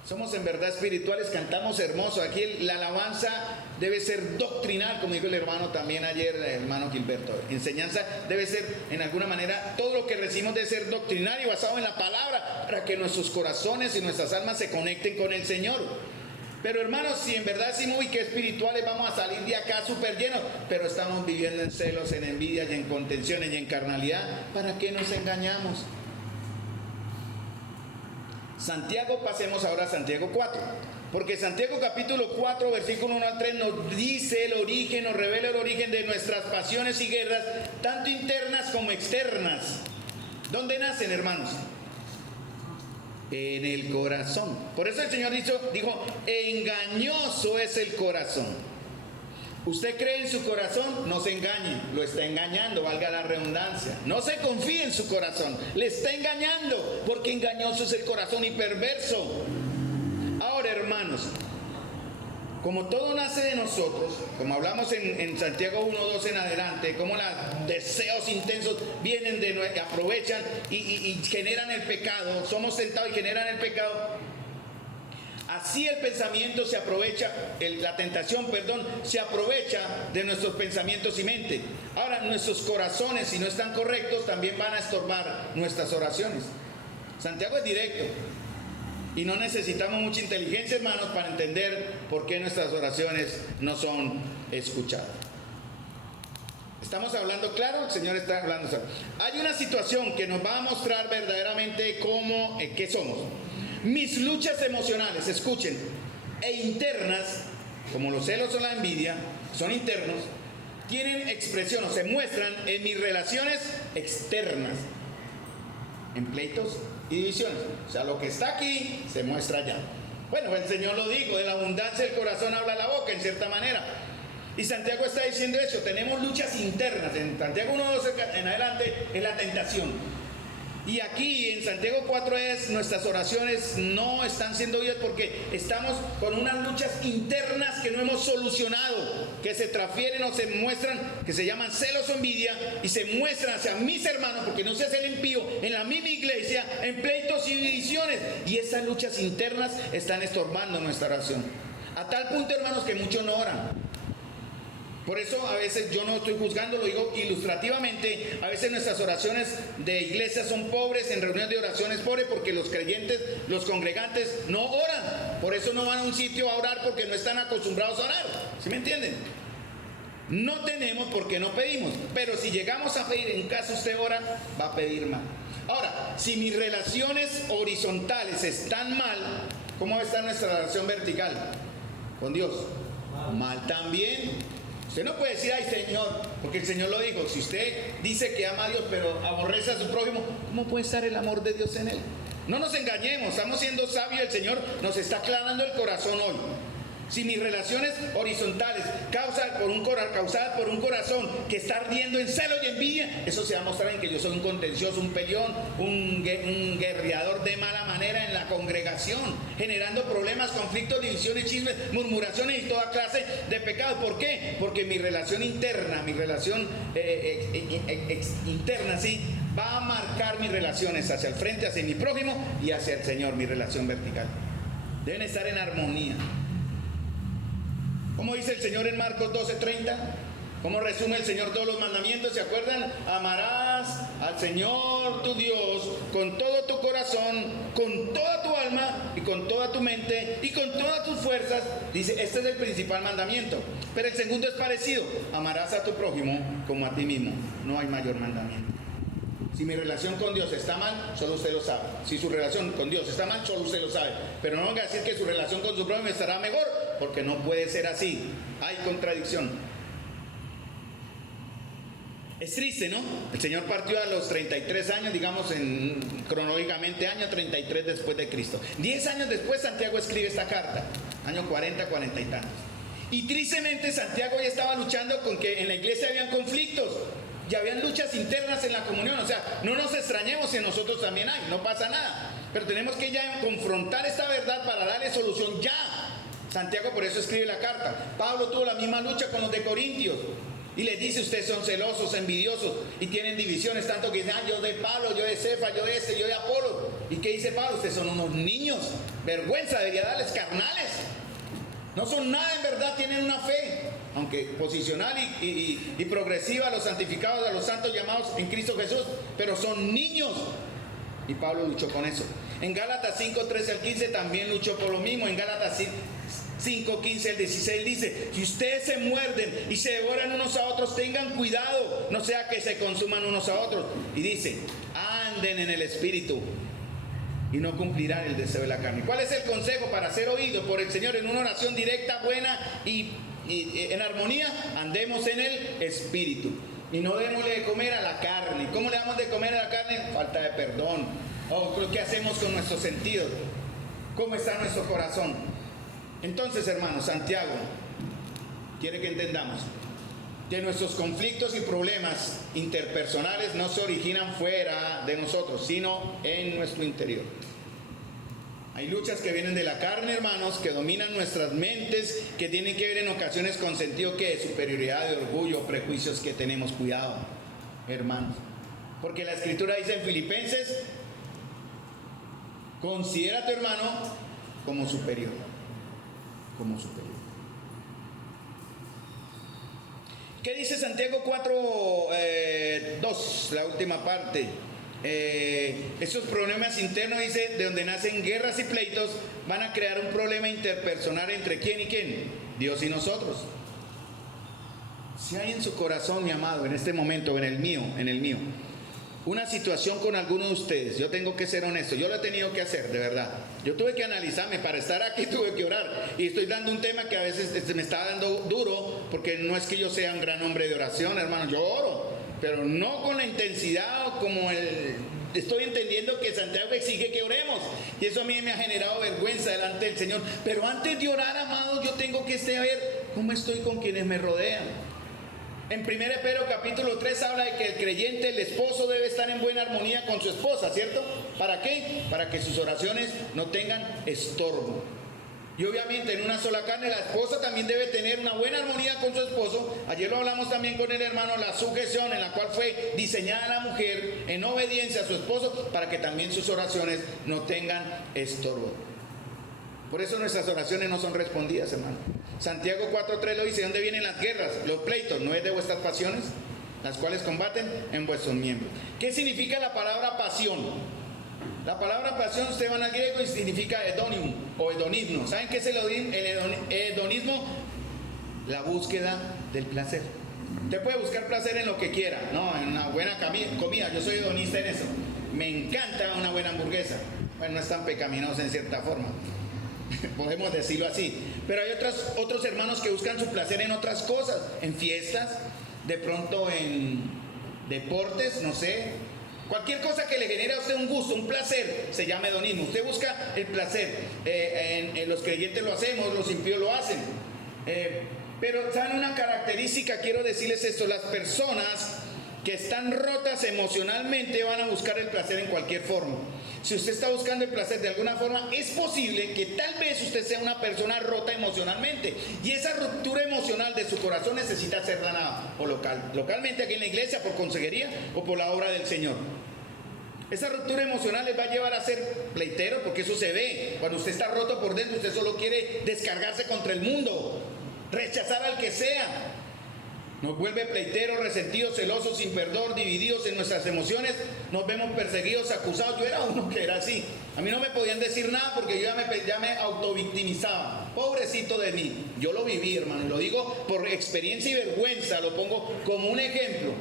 Somos en verdad espirituales, cantamos hermoso. Aquí la alabanza debe ser doctrinal, como dijo el hermano también ayer, el hermano Gilberto. Enseñanza debe ser, en alguna manera, todo lo que recibimos debe ser doctrinal y basado en la palabra, para que nuestros corazones y nuestras almas se conecten con el Señor. Pero hermanos, si en verdad decimos, uy, que espirituales, vamos a salir de acá súper llenos, pero estamos viviendo en celos, en envidias y en contenciones y en carnalidad, ¿para qué nos engañamos? Santiago, pasemos ahora a Santiago 4, porque Santiago capítulo 4, versículo 1 al 3 nos dice el origen, nos revela el origen de nuestras pasiones y guerras, tanto internas como externas. ¿Dónde nacen, hermanos? En el corazón. Por eso el Señor dijo, engañoso es el corazón. Usted cree en su corazón, no se engañe, lo está engañando, valga la redundancia. No se confíe en su corazón, le está engañando, porque engañoso es el corazón y perverso. Ahora, hermanos, como todo nace de nosotros, como hablamos en Santiago 1:2 en adelante, como los deseos intensos vienen aprovechan y generan el pecado, somos tentados y generan el pecado. Así el pensamiento se aprovecha, la tentación, se aprovecha de nuestros pensamientos y mente. Ahora, nuestros corazones, si no están correctos, también van a estorbar nuestras oraciones. Santiago es directo. Y no necesitamos mucha inteligencia, hermanos, para entender por qué nuestras oraciones no son escuchadas. ¿Estamos hablando claro? El Señor está hablando claro. Hay una situación que nos va a mostrar verdaderamente qué somos. Mis luchas emocionales, escuchen, e internas, como los celos o la envidia, son internos, tienen expresión o se muestran en mis relaciones externas, en pleitos y divisiones. O sea, lo que está aquí se muestra allá. Bueno, el Señor lo dijo, de la abundancia del corazón habla la boca, en cierta manera. Y Santiago está diciendo eso, tenemos luchas internas. En Santiago 1:12 en adelante es la tentación. Y aquí en Santiago 4 nuestras oraciones no están siendo oídas porque estamos con unas luchas internas que no hemos solucionado, que se transfieren o se muestran, que se llaman celos o envidia, y se muestran hacia mis hermanos, porque no se hace el impío, en la misma iglesia, en pleitos y divisiones. Y esas luchas internas están estorbando nuestra oración. A tal punto, hermanos, que muchos no oran. Por eso a veces yo no estoy juzgando, lo digo ilustrativamente, a veces nuestras oraciones de iglesia son pobres, en reuniones de oraciones pobres, porque los creyentes, los congregantes no oran. Por eso no van a un sitio a orar, porque no están acostumbrados a orar. ¿Sí me entienden? No tenemos porque no pedimos, pero si llegamos a pedir, en caso usted ora, va a pedir mal. Ahora, si mis relaciones horizontales están mal, ¿cómo está nuestra relación vertical con Dios? Mal también. Usted no puede decir, ay Señor, porque el Señor lo dijo, si usted dice que ama a Dios pero aborrece a su prójimo, ¿cómo puede estar el amor de Dios en él? No nos engañemos, estamos siendo sabios, el Señor nos está aclarando el corazón hoy. Si mis relaciones horizontales causadas por un corazón que está ardiendo en celo y envidia, eso se va a mostrar en que yo soy un contencioso, un peleón, un guerreador de mala manera en la congregación, generando problemas, conflictos, divisiones, chismes, murmuraciones y toda clase de pecados. ¿Por qué? Porque mi relación interna, mi relación interna, sí, va a marcar mis relaciones hacia el frente, hacia mi prójimo y hacia el Señor, mi relación vertical. Deben estar en armonía. ¿Cómo dice el Señor en Marcos 12:30? ¿Cómo resume el Señor todos los mandamientos? ¿Se acuerdan? Amarás al Señor tu Dios con todo tu corazón, con toda tu alma y con toda tu mente y con todas tus fuerzas. Dice, este es el principal mandamiento. Pero el segundo es parecido. Amarás a tu prójimo como a ti mismo. No hay mayor mandamiento. Si mi relación con Dios está mal, solo usted lo sabe. Si su relación con Dios está mal, solo usted lo sabe. Pero no venga a decir que su relación con su prójimo estará mejor, porque no puede ser así. Hay contradicción. Es triste, ¿no? El Señor partió a los 33 años, digamos cronológicamente, año 33 después de Cristo. 10 años después Santiago escribe esta carta, año 40, 40 y tantos. Y tristemente Santiago ya estaba luchando con que en la iglesia habían conflictos, ya habían luchas internas en la comunión. O sea, no nos extrañemos si nosotros también hay, no pasa nada. Pero tenemos que ya confrontar esta verdad para darle solución ya. Santiago por eso escribe la carta. Pablo tuvo la misma lucha con los de Corintios. Y les dice, ustedes son celosos, envidiosos y tienen divisiones, tanto que dicen, yo de Pablo, yo de Cefa, yo de este, yo de Apolo. ¿Y qué dice Pablo? Ustedes son unos niños, vergüenza debería darles, carnales. No son nada en verdad, tienen una fe, aunque posicional y progresiva a los santificados, a los santos llamados en Cristo Jesús, pero son niños. Y Pablo luchó con eso. En Gálatas 5, 13 al 15 también luchó por lo mismo. En Gálatas 5, 15 al 16 dice, si ustedes se muerden y se devoran unos a otros, tengan cuidado, no sea que se consuman unos a otros. Y dice, anden en el Espíritu y no cumplirán el deseo de la carne. ¿Cuál es el consejo para ser oído por el Señor en una oración directa, buena y en armonía? Andemos en el Espíritu y no démosle de comer a la carne. ¿Cómo le damos de comer a la carne? Falta de perdón. ¿Qué hacemos con nuestros sentidos? ¿Cómo está nuestro corazón? Entonces, hermanos, Santiago quiere que entendamos que nuestros conflictos y problemas interpersonales no se originan fuera de nosotros, sino en nuestro interior. Hay luchas que vienen de la carne, hermanos, que dominan nuestras mentes, que tienen que ver en ocasiones con sentido de superioridad, de orgullo, prejuicios que tenemos. Cuidado, hermanos, porque la Escritura dice en Filipenses, considera a tu hermano como superior. Como superior. ¿Qué dice Santiago 4, 2, la última parte? Esos problemas internos, dice, de donde nacen guerras y pleitos, van a crear un problema interpersonal entre quién y quién, Dios y nosotros. Si hay en su corazón, mi amado, en este momento, en el mío, una situación con alguno de ustedes, yo tengo que ser honesto, yo lo he tenido que hacer, de verdad. Yo tuve que analizarme, para estar aquí tuve que orar. Y estoy dando un tema que a veces me está dando duro, porque no es que yo sea un gran hombre de oración, hermano, yo oro, pero no con la intensidad o como estoy entendiendo que Santiago exige que oremos. Y eso a mí me ha generado vergüenza delante del Señor. Pero antes de orar, amados, yo tengo que ver cómo estoy con quienes me rodean. En 1 Pedro capítulo 3 habla de que el creyente, el esposo, debe estar en buena armonía con su esposa, ¿cierto? ¿Para qué? Para que sus oraciones no tengan estorbo. Y obviamente en una sola carne la esposa también debe tener una buena armonía con su esposo. Ayer lo hablamos también con el hermano, la sujeción en la cual fue diseñada la mujer en obediencia a su esposo para que también sus oraciones no tengan estorbo. Por eso nuestras oraciones no son respondidas, hermano. Santiago 4:3 lo dice, ¿dónde vienen las guerras? Los pleitos, ¿no es de vuestras pasiones? Las cuales combaten en vuestros miembros. ¿Qué significa la palabra pasión? La palabra pasión, usted va al griego y significa hedonium o hedonismo. ¿Saben qué es el hedonismo? La búsqueda del placer. Usted puede buscar placer en lo que quiera, ¿no? En una buena comida, yo soy hedonista en eso. Me encanta una buena hamburguesa. Bueno, no es tan pecaminosa en cierta forma. Podemos decirlo así, pero hay otros hermanos que buscan su placer en otras cosas, en fiestas, de pronto en deportes, no sé, cualquier cosa que le genere a usted un gusto, un placer, se llama hedonismo. Usted busca el placer, en los creyentes lo hacemos, los impíos lo hacen, pero saben una característica, quiero decirles esto, las personas que están rotas emocionalmente van a buscar el placer en cualquier forma. Si usted está buscando el placer de alguna forma, es posible que tal vez usted sea una persona rota emocionalmente y esa ruptura emocional de su corazón necesita ser sanada o localmente aquí en la iglesia, por consejería o por la obra del Señor. Esa ruptura emocional les va a llevar a ser pleiteros, porque eso se ve. Cuando usted está roto por dentro, usted solo quiere descargarse contra el mundo, rechazar al que sea. Nos vuelve pleiteros, resentidos, celosos, sin perdón, divididos en nuestras emociones. Nos vemos perseguidos, acusados. Yo era uno que era así. A mí no me podían decir nada porque yo ya me autovictimizaba. Pobrecito de mí. Yo lo viví, hermano. Y lo digo por experiencia y vergüenza. Lo pongo como un ejemplo.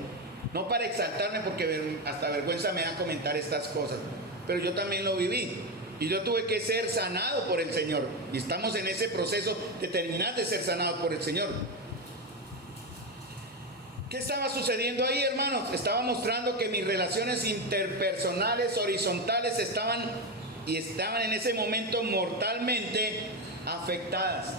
No para exaltarme, porque hasta vergüenza me da comentar estas cosas. Pero yo también lo viví. Y yo tuve que ser sanado por el Señor. Y estamos en ese proceso de terminar de ser sanado por el Señor. ¿Qué estaba sucediendo ahí, hermanos? Estaba mostrando que mis relaciones interpersonales, horizontales, estaban en ese momento mortalmente afectadas.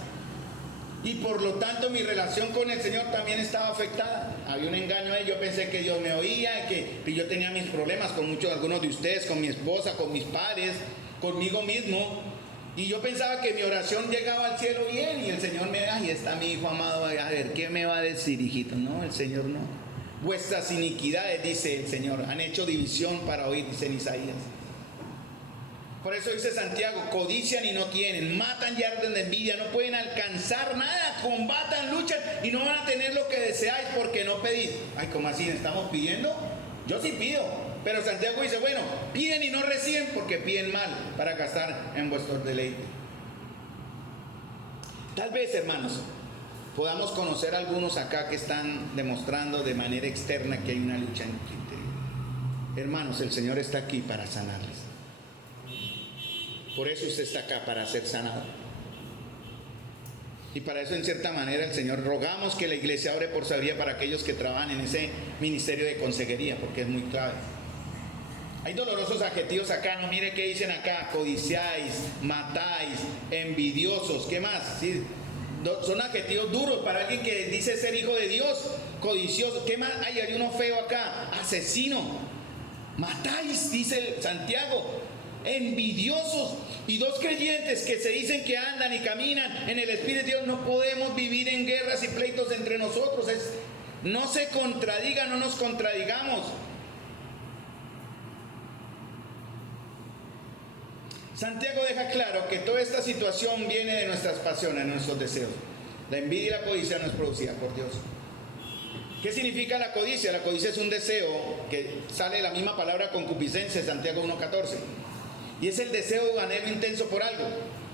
Y por lo tanto mi relación con el Señor también estaba afectada. Había un engaño ahí, yo pensé que Dios me oía, que yo tenía mis problemas con algunos de ustedes, con mi esposa, con mis padres, conmigo mismo. Y yo pensaba que mi oración llegaba al cielo bien y el Señor me da, ahí está mi hijo amado, a ver, ¿qué me va a decir, hijito? No, el Señor no. Vuestras iniquidades, dice el Señor, han hecho división para oír, dice en Isaías. Por eso dice Santiago, codician y no tienen, matan y arden de envidia, no pueden alcanzar nada, combatan, luchan y no van a tener lo que deseáis porque no pedís. Ay, ¿cómo así? ¿Estamos pidiendo? Yo sí pido, pero Santiago dice, bueno, piden y no reciben porque piden mal para gastar en vuestros deleites. Tal vez, hermanos, podamos conocer a algunos acá que están demostrando de manera externa que hay una lucha en su interior. Hermanos, el Señor está aquí para sanarles. Por eso usted está acá, para ser sanado. Y para eso, en cierta manera, el Señor, rogamos que la iglesia ore por sabiduría para aquellos que trabajan en ese ministerio de consejería, porque es muy clave. Hay dolorosos adjetivos acá, no mire qué dicen acá: codiciáis, matáis, envidiosos, ¿qué más? ¿Sí? Son adjetivos duros para alguien que dice ser hijo de Dios. Codicioso, ¿qué más? Hay uno feo acá: asesino, matáis, dice Santiago. Envidiosos. Y dos creyentes que se dicen que andan y caminan en el Espíritu de Dios, no podemos vivir en guerras y pleitos entre nosotros. No se contradiga, no nos contradigamos. Santiago deja claro que toda esta situación viene de nuestras pasiones, de nuestros deseos. La envidia y la codicia no es producida por Dios. ¿Qué significa la codicia? La codicia es un deseo que sale de la misma palabra concupiscencia, Santiago 1:14. Y es el deseo o anhelo intenso por algo,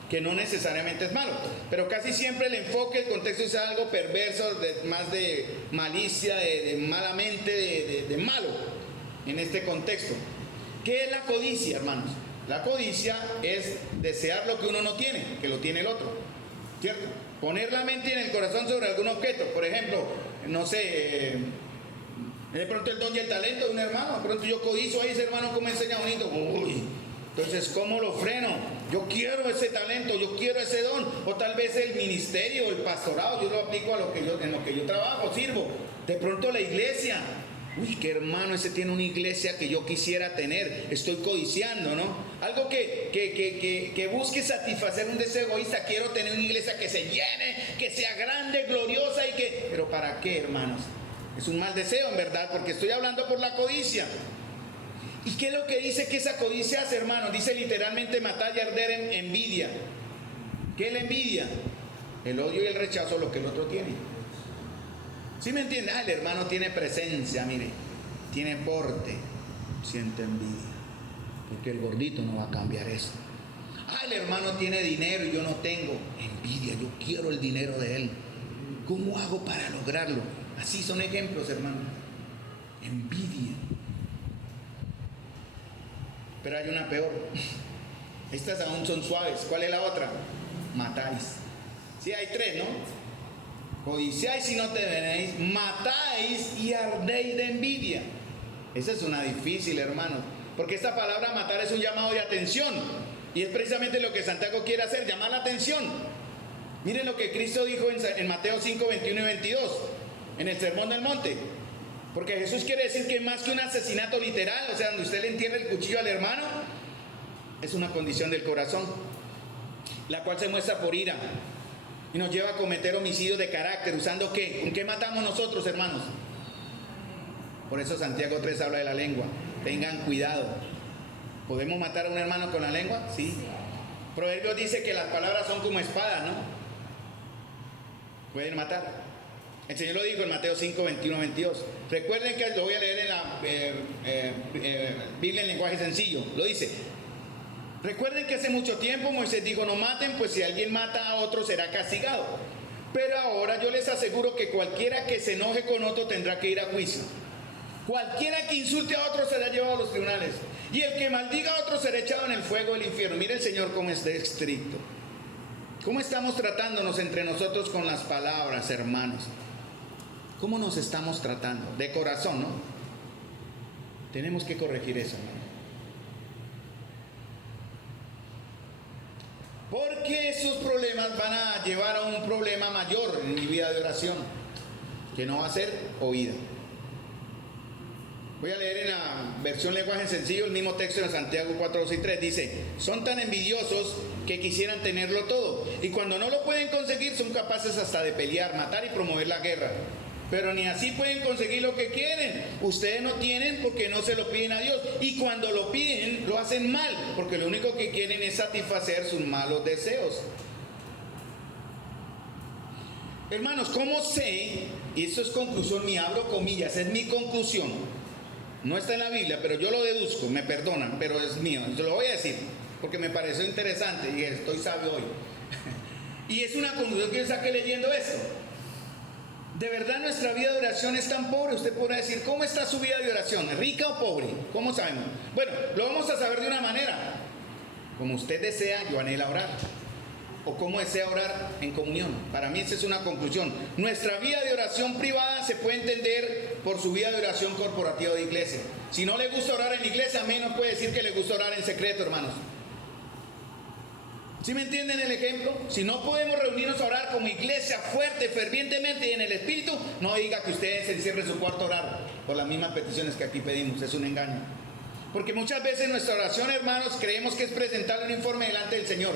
que no necesariamente es malo. Pero casi siempre el enfoque, el contexto es algo perverso, más de malicia, de malamente, de malo, en este contexto. ¿Qué es la codicia, hermanos? La codicia es desear lo que uno no tiene, que lo tiene el otro, ¿cierto? Poner la mente en el corazón sobre algún objeto. Por ejemplo, no sé, de pronto el don y el talento de un hermano. De pronto yo codicio, ay, ese hermano cómo enseña bonito. Uy, entonces, ¿cómo lo freno? Yo quiero ese talento, yo quiero ese don. O tal vez el ministerio, el pastorado, yo lo aplico en lo que yo trabajo, sirvo. De pronto la iglesia. Uy, qué hermano, ese tiene una iglesia que yo quisiera tener. Estoy codiciando, ¿no? Algo que busque satisfacer un deseo egoísta. Quiero tener una iglesia que se llene, que sea grande, gloriosa y que... ¿Pero para qué, hermanos? Es un mal deseo, en verdad, porque estoy hablando por la codicia. ¿Y qué es lo que dice que esa codicia hace, hermanos? Dice literalmente matar y arder en envidia. ¿Qué es la envidia? El odio y el rechazo a lo que el otro tiene. ¿Sí me entiende? El hermano tiene presencia, mire, tiene porte, siente envidia, porque el gordito no va a cambiar eso. El hermano tiene dinero y yo no tengo. Envidia, yo quiero el dinero de él. ¿Cómo hago para lograrlo? Así son ejemplos, hermano. Envidia. Pero hay una peor. Estas aún son suaves. ¿Cuál es la otra? Matáis. Sí, hay tres, ¿no? Codiciáis y no te venéis, matáis y ardéis de envidia. Esa es una difícil, hermanos, porque esta palabra matar es un llamado de atención, y es precisamente lo que Santiago quiere hacer, llamar la atención. Miren lo que Cristo dijo en Mateo 5, 21 y 22, en el Sermón del Monte. Porque Jesús quiere decir que más que un asesinato literal, o sea, donde usted le entierra el cuchillo al hermano, es una condición del corazón, la cual se muestra por ira y nos lleva a cometer homicidios de carácter. ¿Usando qué? ¿Con qué matamos nosotros, hermanos? Por eso Santiago 3 habla de la lengua. Tengan cuidado. ¿Podemos matar a un hermano con la lengua? Sí. Proverbios dice que las palabras son como espadas, ¿no? Pueden matar. El Señor lo dijo en Mateo 5, 21, 22. Recuerden que lo voy a leer en la Biblia en lenguaje sencillo. Lo dice: recuerden que hace mucho tiempo Moisés dijo: no maten, pues si alguien mata a otro será castigado. Pero ahora yo les aseguro que cualquiera que se enoje con otro tendrá que ir a juicio. Cualquiera que insulte a otro será llevado a los tribunales. Y el que maldiga a otro será echado en el fuego del infierno. Mire el Señor cómo es de estricto. ¿Cómo estamos tratándonos entre nosotros con las palabras, hermanos? ¿Cómo nos estamos tratando? De corazón, ¿no? Tenemos que corregir eso, hermano. Porque esos problemas van a llevar a un problema mayor en mi vida de oración, que no va a ser oída. Voy a leer en la versión lenguaje sencillo el mismo texto de Santiago 4, 2 y 3. Dice: son tan envidiosos que quisieran tenerlo todo, y cuando no lo pueden conseguir son capaces hasta de pelear, matar y promover la guerra. Pero ni así pueden conseguir lo que quieren. Ustedes no tienen porque no se lo piden a Dios, y cuando lo piden lo hacen mal, porque lo único que quieren es satisfacer sus malos deseos. Hermanos, ¿cómo sé? Y esto es conclusión mía, abro comillas, es mi conclusión. No está en la Biblia, pero yo lo deduzco, me perdonan, pero es mío. Yo lo voy a decir porque me pareció interesante y estoy sabio hoy. Y es una conclusión que yo saqué leyendo esto. De verdad nuestra vida de oración es tan pobre. Usted podrá decir, ¿cómo está su vida de oración? ¿Rica o pobre? ¿Cómo sabemos? Bueno, lo vamos a saber de una manera. Como usted desea, yo anhela orar. O como desea orar en comunión. Para mí esa es una conclusión. Nuestra vida de oración privada se puede entender por su vida de oración corporativa de iglesia. Si no le gusta orar en iglesia, menos puede decir que le gusta orar en secreto, hermanos. ¿Sí me entienden el ejemplo? Si no podemos reunirnos a orar como iglesia fuerte, fervientemente y en el Espíritu, no diga que usted se encierre en su cuarto a orar por las mismas peticiones que aquí pedimos. Es un engaño. Porque muchas veces nuestra oración, hermanos, creemos que es presentarle un informe delante del Señor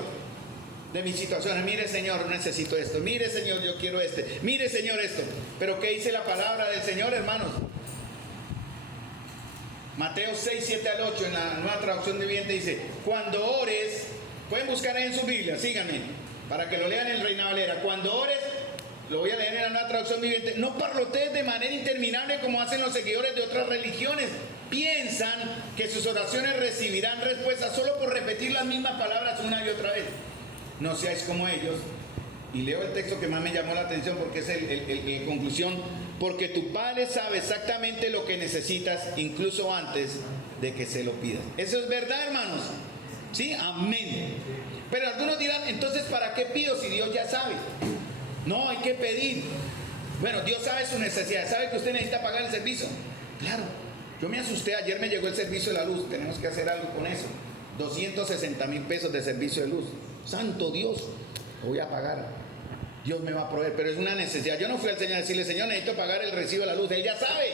de mis situaciones. Mire, Señor, necesito esto. Mire, Señor, yo quiero este. Mire, Señor, esto. Pero ¿qué dice la palabra del Señor, hermanos? Mateo 6, 7 al 8 en la Nueva Traducción Viviente dice: cuando ores, pueden buscar ahí en su Biblia, síganme, para que lo lean en el Reina Valera. Cuando ores, lo voy a leer en la Nueva Traducción Viviente: no parlotees de manera interminable como hacen los seguidores de otras religiones. Piensan que sus oraciones recibirán respuesta solo por repetir las mismas palabras una y otra vez. No seáis como ellos. Y leo el texto que más me llamó la atención porque es el conclusión. Porque tu Padre sabe exactamente lo que necesitas incluso antes de que se lo pidas. Eso es verdad, hermanos. ¿Sí? Amén. Pero algunos dirán, entonces ¿para qué pido si Dios ya sabe? No, hay que pedir. Bueno, Dios sabe su necesidad. ¿Sabe que usted necesita pagar el servicio? Claro. Yo me asusté, ayer me llegó el servicio de la luz. Tenemos que hacer algo con eso. 260,000 pesos de servicio de luz. Santo Dios, lo voy a pagar. Dios me va a proveer, pero es una necesidad. Yo no fui al Señor a decirle: Señor, necesito pagar el recibo de la luz. Él ya sabe.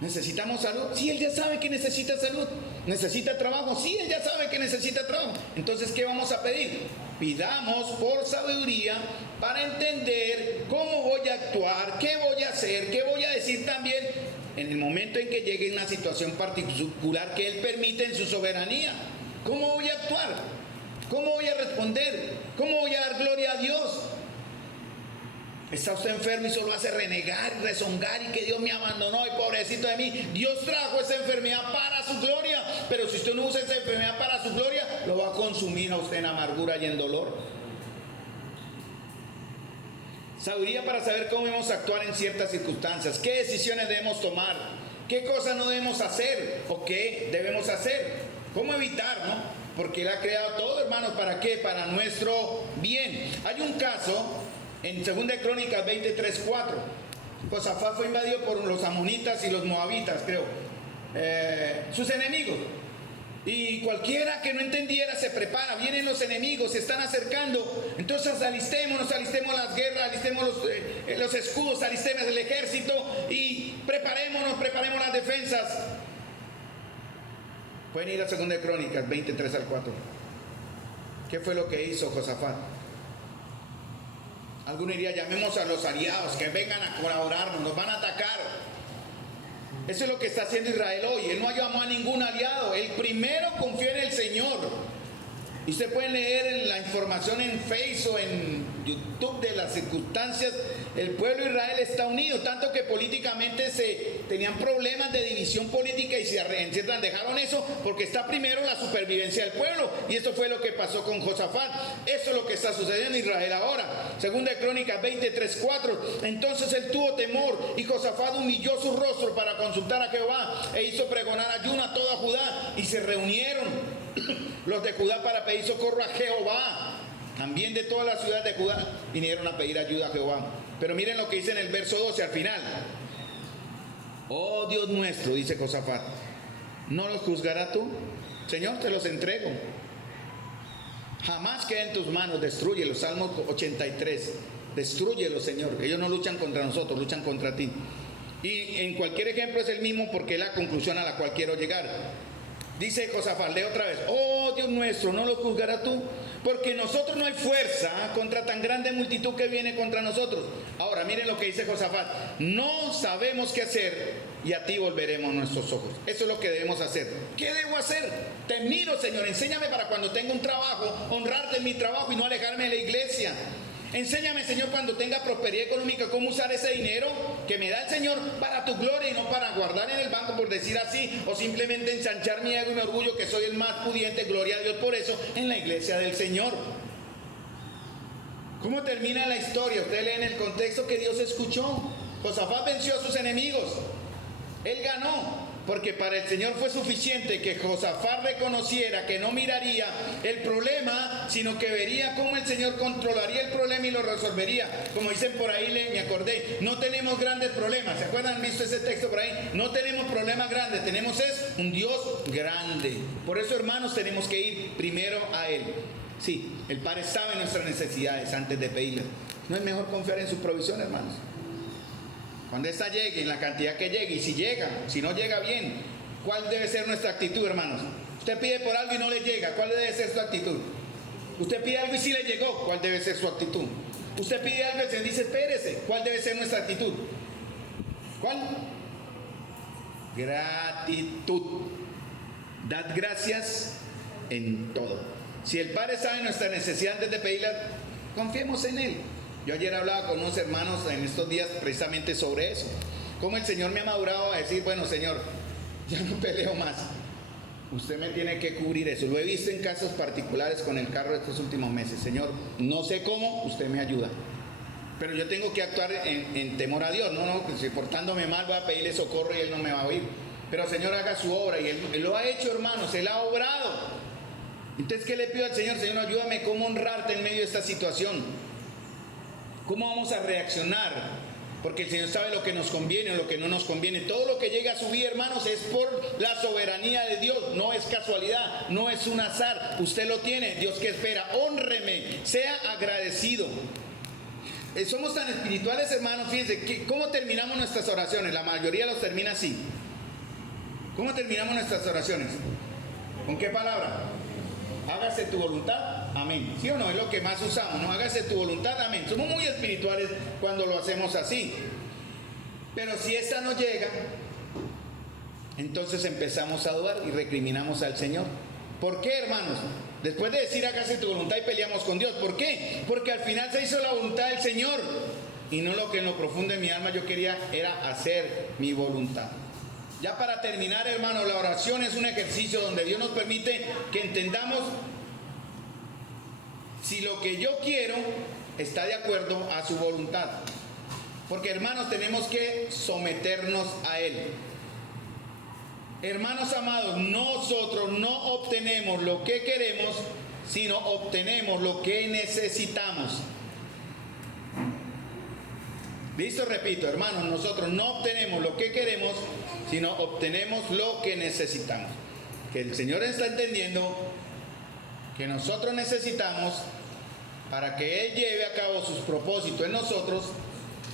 ¿Necesitamos salud? Sí, Él ya sabe que necesita salud. ¿Necesita trabajo? Sí, Él ya sabe que necesita trabajo. Entonces, ¿qué vamos a pedir? Pidamos por sabiduría para entender cómo voy a actuar, qué voy a hacer, qué voy a decir también en el momento en que llegue una situación particular que Él permite en su soberanía. ¿Cómo voy a actuar? ¿Cómo voy a responder? ¿Cómo voy a dar gloria a Dios? ¿Está usted enfermo y solo hace renegar y rezongar y que Dios me abandonó y pobrecito de mí? Dios trajo esa enfermedad para su gloria, pero si usted no usa esa enfermedad para su gloria, lo va a consumir a usted en amargura y en dolor. Sabiduría para saber cómo debemos actuar en ciertas circunstancias, qué decisiones debemos tomar, qué cosas no debemos hacer o qué debemos hacer. ¿Cómo evitar, no? Porque Él ha creado todo, hermanos, ¿para qué? Para nuestro bien. Hay un caso en 2 Crónicas 23, 4. Josafat fue invadido por los amonitas y los moabitas, creo. Sus enemigos. Y cualquiera que no entendiera se prepara. Vienen los enemigos, se están acercando. Entonces alistemos las guerras, alistemos los escudos, alistemos el ejército y preparemos las defensas. Pueden ir a 2 Crónicas 23 al 4. ¿Qué fue lo que hizo Josafat? Alguno diría: llamemos a los aliados que vengan a colaborarnos, nos van a atacar. Eso es lo que está haciendo Israel hoy. Él no llamó a ningún aliado. Él primero confió en el Señor. Y usted puede leer la información en Facebook o en YouTube de las circunstancias El pueblo de Israel está unido, tanto que políticamente tenían problemas de división política y se dejaron eso porque está primero la supervivencia del pueblo. Y eso fue lo que pasó con Josafat. Eso es lo que está sucediendo en Israel ahora. Segunda de Crónicas 23:4. Entonces él tuvo temor y Josafat humilló su rostro para consultar a Jehová e hizo pregonar ayuno a toda Judá y se reunieron los de Judá para pedir socorro a Jehová. También de todas las ciudades de Judá vinieron a pedir ayuda a Jehová. Pero miren lo que dice en el verso 12 al final. Oh Dios nuestro, dice Josafat, ¿no los juzgará tú? Señor, te los entrego. Jamás quede en tus manos, destrúyelos. Salmo 83. Destrúyelos, Señor. Ellos no luchan contra nosotros, luchan contra ti. Y en cualquier ejemplo es el mismo porque es la conclusión a la cual quiero llegar. Dice Josafat, lee otra vez. Oh Dios nuestro, ¿no los juzgará tú? Porque nosotros no hay fuerza contra tan grande multitud que viene contra nosotros. Ahora miren lo que dice Josafat. No sabemos qué hacer y a ti volveremos nuestros ojos. Eso es lo que debemos hacer. ¿Qué debo hacer? Te miro, Señor. Enséñame para cuando tenga un trabajo, honrarte en mi trabajo y no alejarme de la iglesia. Enséñame, Señor, cuando tenga prosperidad económica, cómo usar ese dinero que me da el Señor para tu gloria y no para guardar en el banco, por decir así, o simplemente ensanchar mi ego y mi orgullo que soy el más pudiente, gloria a Dios por eso, en la iglesia del Señor. ¿Cómo termina la historia? Ustedes leen el contexto que Dios escuchó. Josafat venció a sus enemigos. Él ganó. Porque para el Señor fue suficiente que Josafat reconociera que no miraría el problema, sino que vería cómo el Señor controlaría el problema y lo resolvería. Como dicen por ahí, me acordé, no tenemos grandes problemas. ¿Se acuerdan? ¿Han visto ese texto por ahí? No tenemos problemas grandes, tenemos un Dios grande. Por eso, hermanos, tenemos que ir primero a Él. Sí, el Padre sabe nuestras necesidades antes de pedirle. ¿No es mejor confiar en su provisión, hermanos? Cuando esta llegue, en la cantidad que llegue, y si llega, si no llega bien, ¿cuál debe ser nuestra actitud, hermanos? Usted pide por algo y no le llega, ¿cuál debe ser su actitud? Usted pide algo y si le llegó, ¿cuál debe ser su actitud? Usted pide algo y el Señor dice, espérese, ¿cuál debe ser nuestra actitud? ¿Cuál? Gratitud. Dad gracias en todo. Si el Padre sabe nuestra necesidad antes de pedirla, confiemos en Él. Yo ayer hablaba con unos hermanos en estos días precisamente sobre eso. Cómo el Señor me ha madurado a decir, bueno, Señor, ya no peleo más. Usted me tiene que cubrir eso. Lo he visto en casos particulares con el carro estos últimos meses. Señor, no sé cómo, usted me ayuda. Pero yo tengo que actuar en temor a Dios. No, si portándome mal voy a pedirle socorro y Él no me va a oír. Pero Señor, haga su obra. Y Él lo ha hecho, hermanos. Él ha obrado. Entonces, ¿qué le pido al Señor? Señor, ayúdame cómo honrarte en medio de esta situación. ¿Cómo vamos a reaccionar? Porque el Señor sabe lo que nos conviene o lo que no nos conviene. Todo lo que llega a su vida, hermanos, es por la soberanía de Dios. No es casualidad, no es un azar. Usted lo tiene. Dios que espera. Hónreme, sea agradecido. Somos tan espirituales, hermanos. Fíjense, ¿cómo terminamos nuestras oraciones? La mayoría los termina así. ¿Cómo terminamos nuestras oraciones? ¿Con qué palabra? Hágase tu voluntad, amén. ¿Sí o no? Es lo que más usamos, ¿no? Hágase tu voluntad, amén. Somos muy espirituales cuando lo hacemos así. Pero si esta no llega, entonces empezamos a dudar y recriminamos al Señor. ¿Por qué, hermanos? Después de decir hágase tu voluntad y peleamos con Dios. ¿Por qué? Porque al final se hizo la voluntad del Señor. Y no lo que en lo profundo de mi alma yo quería era hacer mi voluntad. Ya para terminar, hermano, la oración es un ejercicio donde Dios nos permite que entendamos si lo que yo quiero está de acuerdo a su voluntad. Porque, hermanos, tenemos que someternos a Él. Hermanos amados, nosotros no obtenemos lo que queremos, sino obtenemos lo que necesitamos. Listo, repito, hermanos, nosotros no obtenemos lo que queremos, sino obtenemos lo que necesitamos. Que el Señor está entendiendo que nosotros necesitamos para que Él lleve a cabo sus propósitos en nosotros,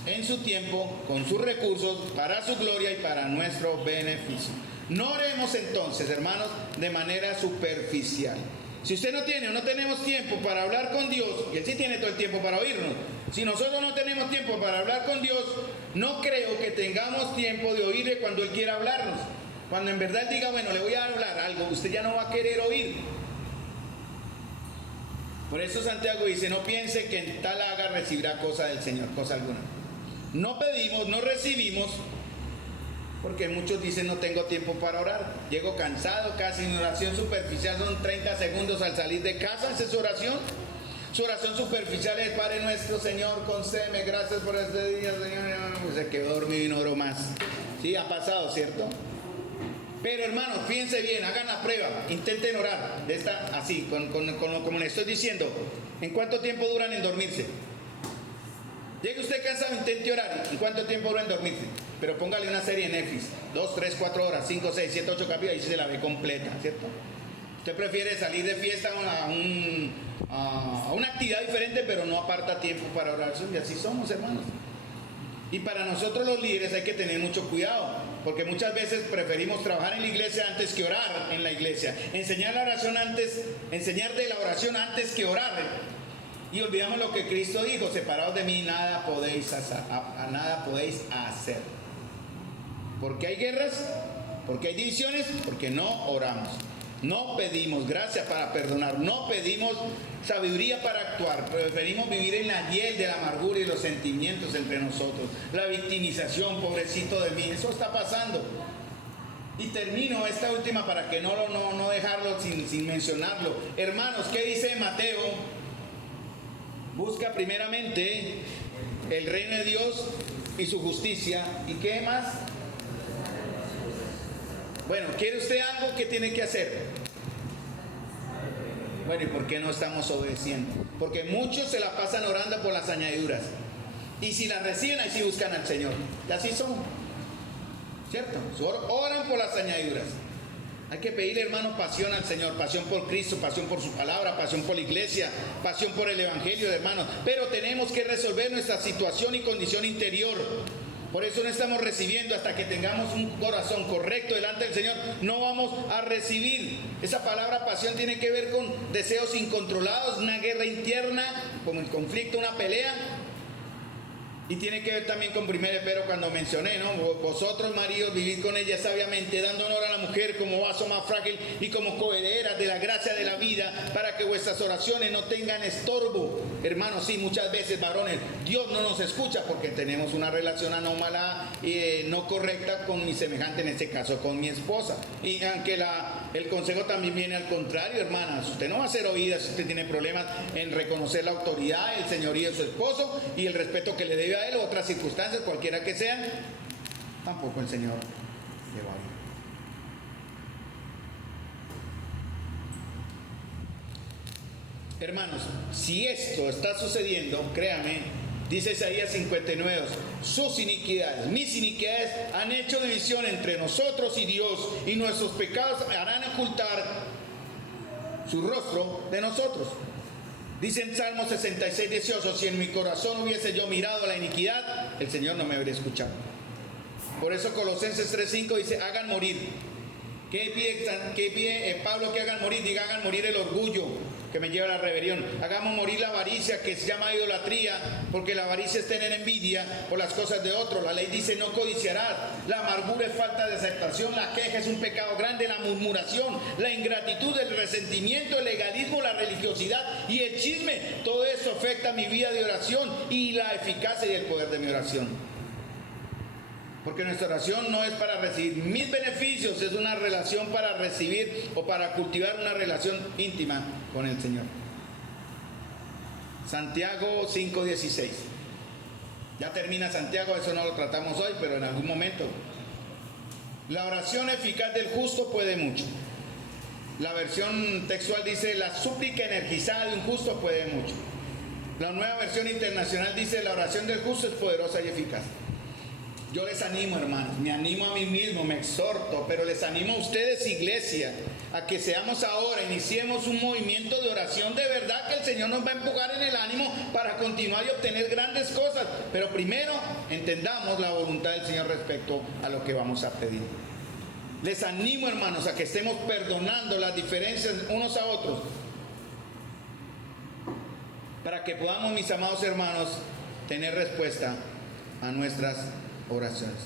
en su tiempo, con sus recursos, para su gloria y para nuestro beneficio. No oremos entonces, hermanos, de manera superficial. Si usted no tiene o no tenemos tiempo para hablar con Dios, y Él sí tiene todo el tiempo para oírnos, si nosotros no tenemos tiempo para hablar con Dios, no creo que tengamos tiempo de oírle cuando Él quiera hablarnos. Cuando en verdad diga, bueno, le voy a hablar algo, usted ya no va a querer oír. Por eso Santiago dice, no piense que en tal haga recibirá cosa del Señor, cosa alguna. no pedimos, no recibimos, porque muchos dicen no tengo tiempo para orar, llego cansado, casi mi oración superficial son 30 segundos al salir de casa, esa es su oración. Su oración superficial es: Padre nuestro, Señor, concédeme, gracias por este día, Señor. Se quedó dormido y no oró más. Sí, ha pasado, ¿cierto? Pero hermanos, fíjense bien, hagan la prueba, intenten orar, de esta, así, como les estoy diciendo. ¿En cuánto tiempo duran en dormirse? Llegue usted cansado, intente orar. ¿En cuánto tiempo duran en dormirse? Pero póngale una serie en Netflix, 2, 3, 4 horas, 5, 6, 7, 8 capítulos, y se la ve completa, ¿cierto? Usted prefiere salir de fiesta a una actividad diferente, pero no aparta tiempo para orar. Y así somos, hermanos. Y para nosotros los líderes hay que tener mucho cuidado, porque muchas veces preferimos trabajar en la iglesia antes que orar en la iglesia, enseñar la oración antes, enseñar de la oración antes que orar, y olvidamos lo que Cristo dijo: separados de mí nada podéis hacer. Porque hay guerras, porque hay divisiones, porque no oramos, no pedimos gracia para perdonar, no pedimos sabiduría para actuar, preferimos vivir en la hiel de la amargura y los sentimientos entre nosotros, la victimización, pobrecito de mí, eso está pasando. Y termino esta última para que no dejarlo sin mencionarlo. Hermanos, ¿qué dice Mateo? Busca primeramente el reino de Dios y su justicia. ¿Y qué más? Bueno, ¿quiere usted algo? ¿Qué tiene que hacer? Bueno, ¿y por qué no estamos obedeciendo? Porque muchos se la pasan orando por las añadiduras. Y si las reciben, ahí sí buscan al Señor. Y así son. ¿Cierto? Oran por las añadiduras. Hay que pedirle, hermano, pasión al Señor, pasión por Cristo, pasión por su palabra, pasión por la iglesia, pasión por el evangelio, hermanos. Pero tenemos que resolver nuestra situación y condición interior. Por eso no estamos recibiendo hasta que tengamos un corazón correcto delante del Señor. No vamos a recibir. Esa palabra pasión tiene que ver con deseos incontrolados, una guerra interna, como el conflicto, una pelea. Y tiene que ver también con 1 Pedro, cuando mencioné, ¿no? Vosotros, maridos, vivid con ella sabiamente, dando honor a la mujer como vaso más frágil y como coherederas de la gracia de la vida, para que vuestras oraciones no tengan estorbo. Hermanos, sí, muchas veces, varones, Dios no nos escucha porque tenemos una relación anómala y no correcta con mi semejante, en este caso con mi esposa. Y aunque el consejo también viene al contrario, hermanas, usted no va a ser oída si usted tiene problemas en reconocer la autoridad, el señorío de su esposo y el respeto que le debe a él, o otras circunstancias, cualquiera que sean. Tampoco el Señor le va a ir. Hermanos, si esto está sucediendo, créame, dice Isaías 59, sus iniquidades, mis iniquidades han hecho división entre nosotros y Dios, y nuestros pecados harán ocultar su rostro de nosotros. Dice en Salmo 66, 18, si en mi corazón hubiese yo mirado a la iniquidad, el Señor no me habría escuchado. Por eso Colosenses 3:5 dice: hagan morir. ¿Qué pide Pablo que hagan morir? Diga: hagan morir el orgullo que me lleva a la rebelión. Hagamos morir la avaricia, que se llama idolatría, porque la avaricia es tener envidia por las cosas de otros. La ley dice: no codiciarás. La amargura es falta de aceptación. La queja es un pecado grande. La murmuración, la ingratitud, el resentimiento, el legalismo, la religiosidad y el chisme. Todo eso afecta mi vida de oración y la eficacia y el poder de mi oración. Porque nuestra oración no es para recibir mis beneficios, es una relación para recibir o para cultivar una relación íntima con el Señor. Santiago 5:16. Ya termina Santiago, eso no lo tratamos hoy, pero en algún momento. La oración eficaz del justo puede mucho. La versión textual dice: la súplica energizada de un justo puede mucho. La Nueva Versión Internacional dice: la oración del justo es poderosa y eficaz. Yo les animo, hermanos, me animo a mí mismo, me exhorto, pero les animo a ustedes, iglesia, a que seamos ahora, iniciemos un movimiento de oración de verdad, que el Señor nos va a empujar en el ánimo para continuar y obtener grandes cosas. Pero primero, entendamos la voluntad del Señor respecto a lo que vamos a pedir. Les animo, hermanos, a que estemos perdonando las diferencias unos a otros, para que podamos, mis amados hermanos, tener respuesta a nuestras oraciones.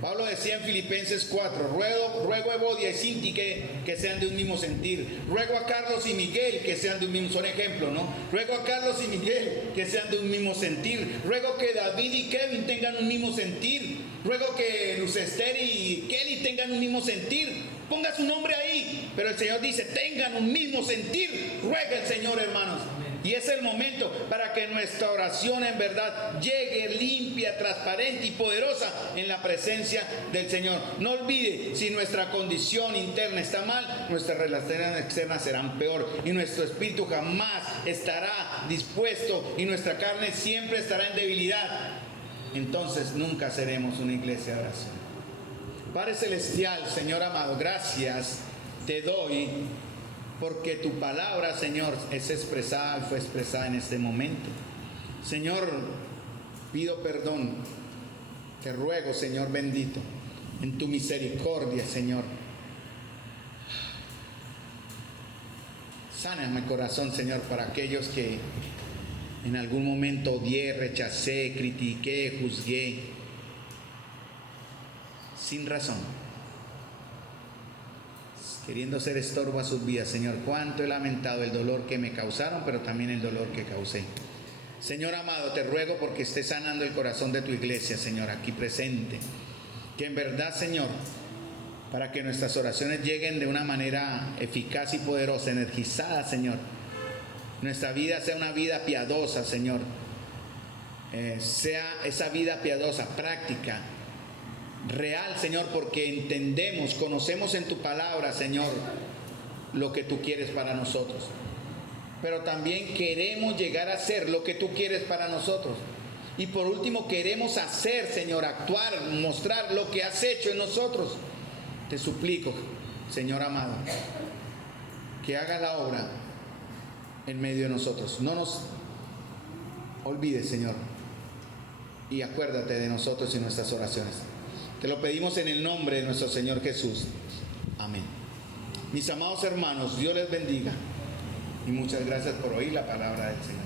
Pablo decía en Filipenses 4, ruego a Evodia y Sintique que sean de un mismo sentir. Ruego a Carlos y Miguel que sean de un mismo, son ejemplos, ¿no? Ruego a Carlos y Miguel que sean de un mismo sentir. Ruego que David y Kevin tengan un mismo sentir. Ruego que Luz Esther y Kelly tengan un mismo sentir. Ponga su nombre ahí, pero el Señor dice, tengan un mismo sentir. Ruega el Señor, hermanos. Y es el momento para que nuestra oración en verdad llegue limpia, transparente y poderosa en la presencia del Señor. No olvide, si nuestra condición interna está mal, nuestras relaciones externas serán peor y nuestro espíritu jamás estará dispuesto y nuestra carne siempre estará en debilidad. Entonces nunca seremos una iglesia de oración. Padre Celestial, Señor amado, gracias te doy porque tu palabra, Señor, fue expresada en este momento. Señor, pido perdón, te ruego, Señor bendito, en tu misericordia, Señor. Sana mi corazón, Señor, para aquellos que en algún momento odié, rechacé, critiqué, juzgué, sin razón, queriendo ser estorbo a sus vidas. Señor, cuánto he lamentado el dolor que me causaron, pero también el dolor que causé. Señor amado, te ruego porque estés sanando el corazón de tu iglesia, Señor, aquí presente. Que en verdad, Señor, para que nuestras oraciones lleguen de una manera eficaz y poderosa, energizada, Señor, nuestra vida sea una vida piadosa, Señor. Sea esa vida piadosa, práctica, real, Señor, porque entendemos, conocemos en tu palabra, Señor, lo que tú quieres para nosotros. Pero también queremos llegar a hacer lo que tú quieres para nosotros. Y por último, queremos hacer, Señor, actuar, mostrar lo que has hecho en nosotros. Te suplico, Señor amado, que haga la obra en medio de nosotros. No nos olvides, Señor, y acuérdate de nosotros y nuestras oraciones. Te lo pedimos en el nombre de nuestro Señor Jesús. Amén. Mis amados hermanos, Dios les bendiga. Y muchas gracias por oír la palabra del Señor.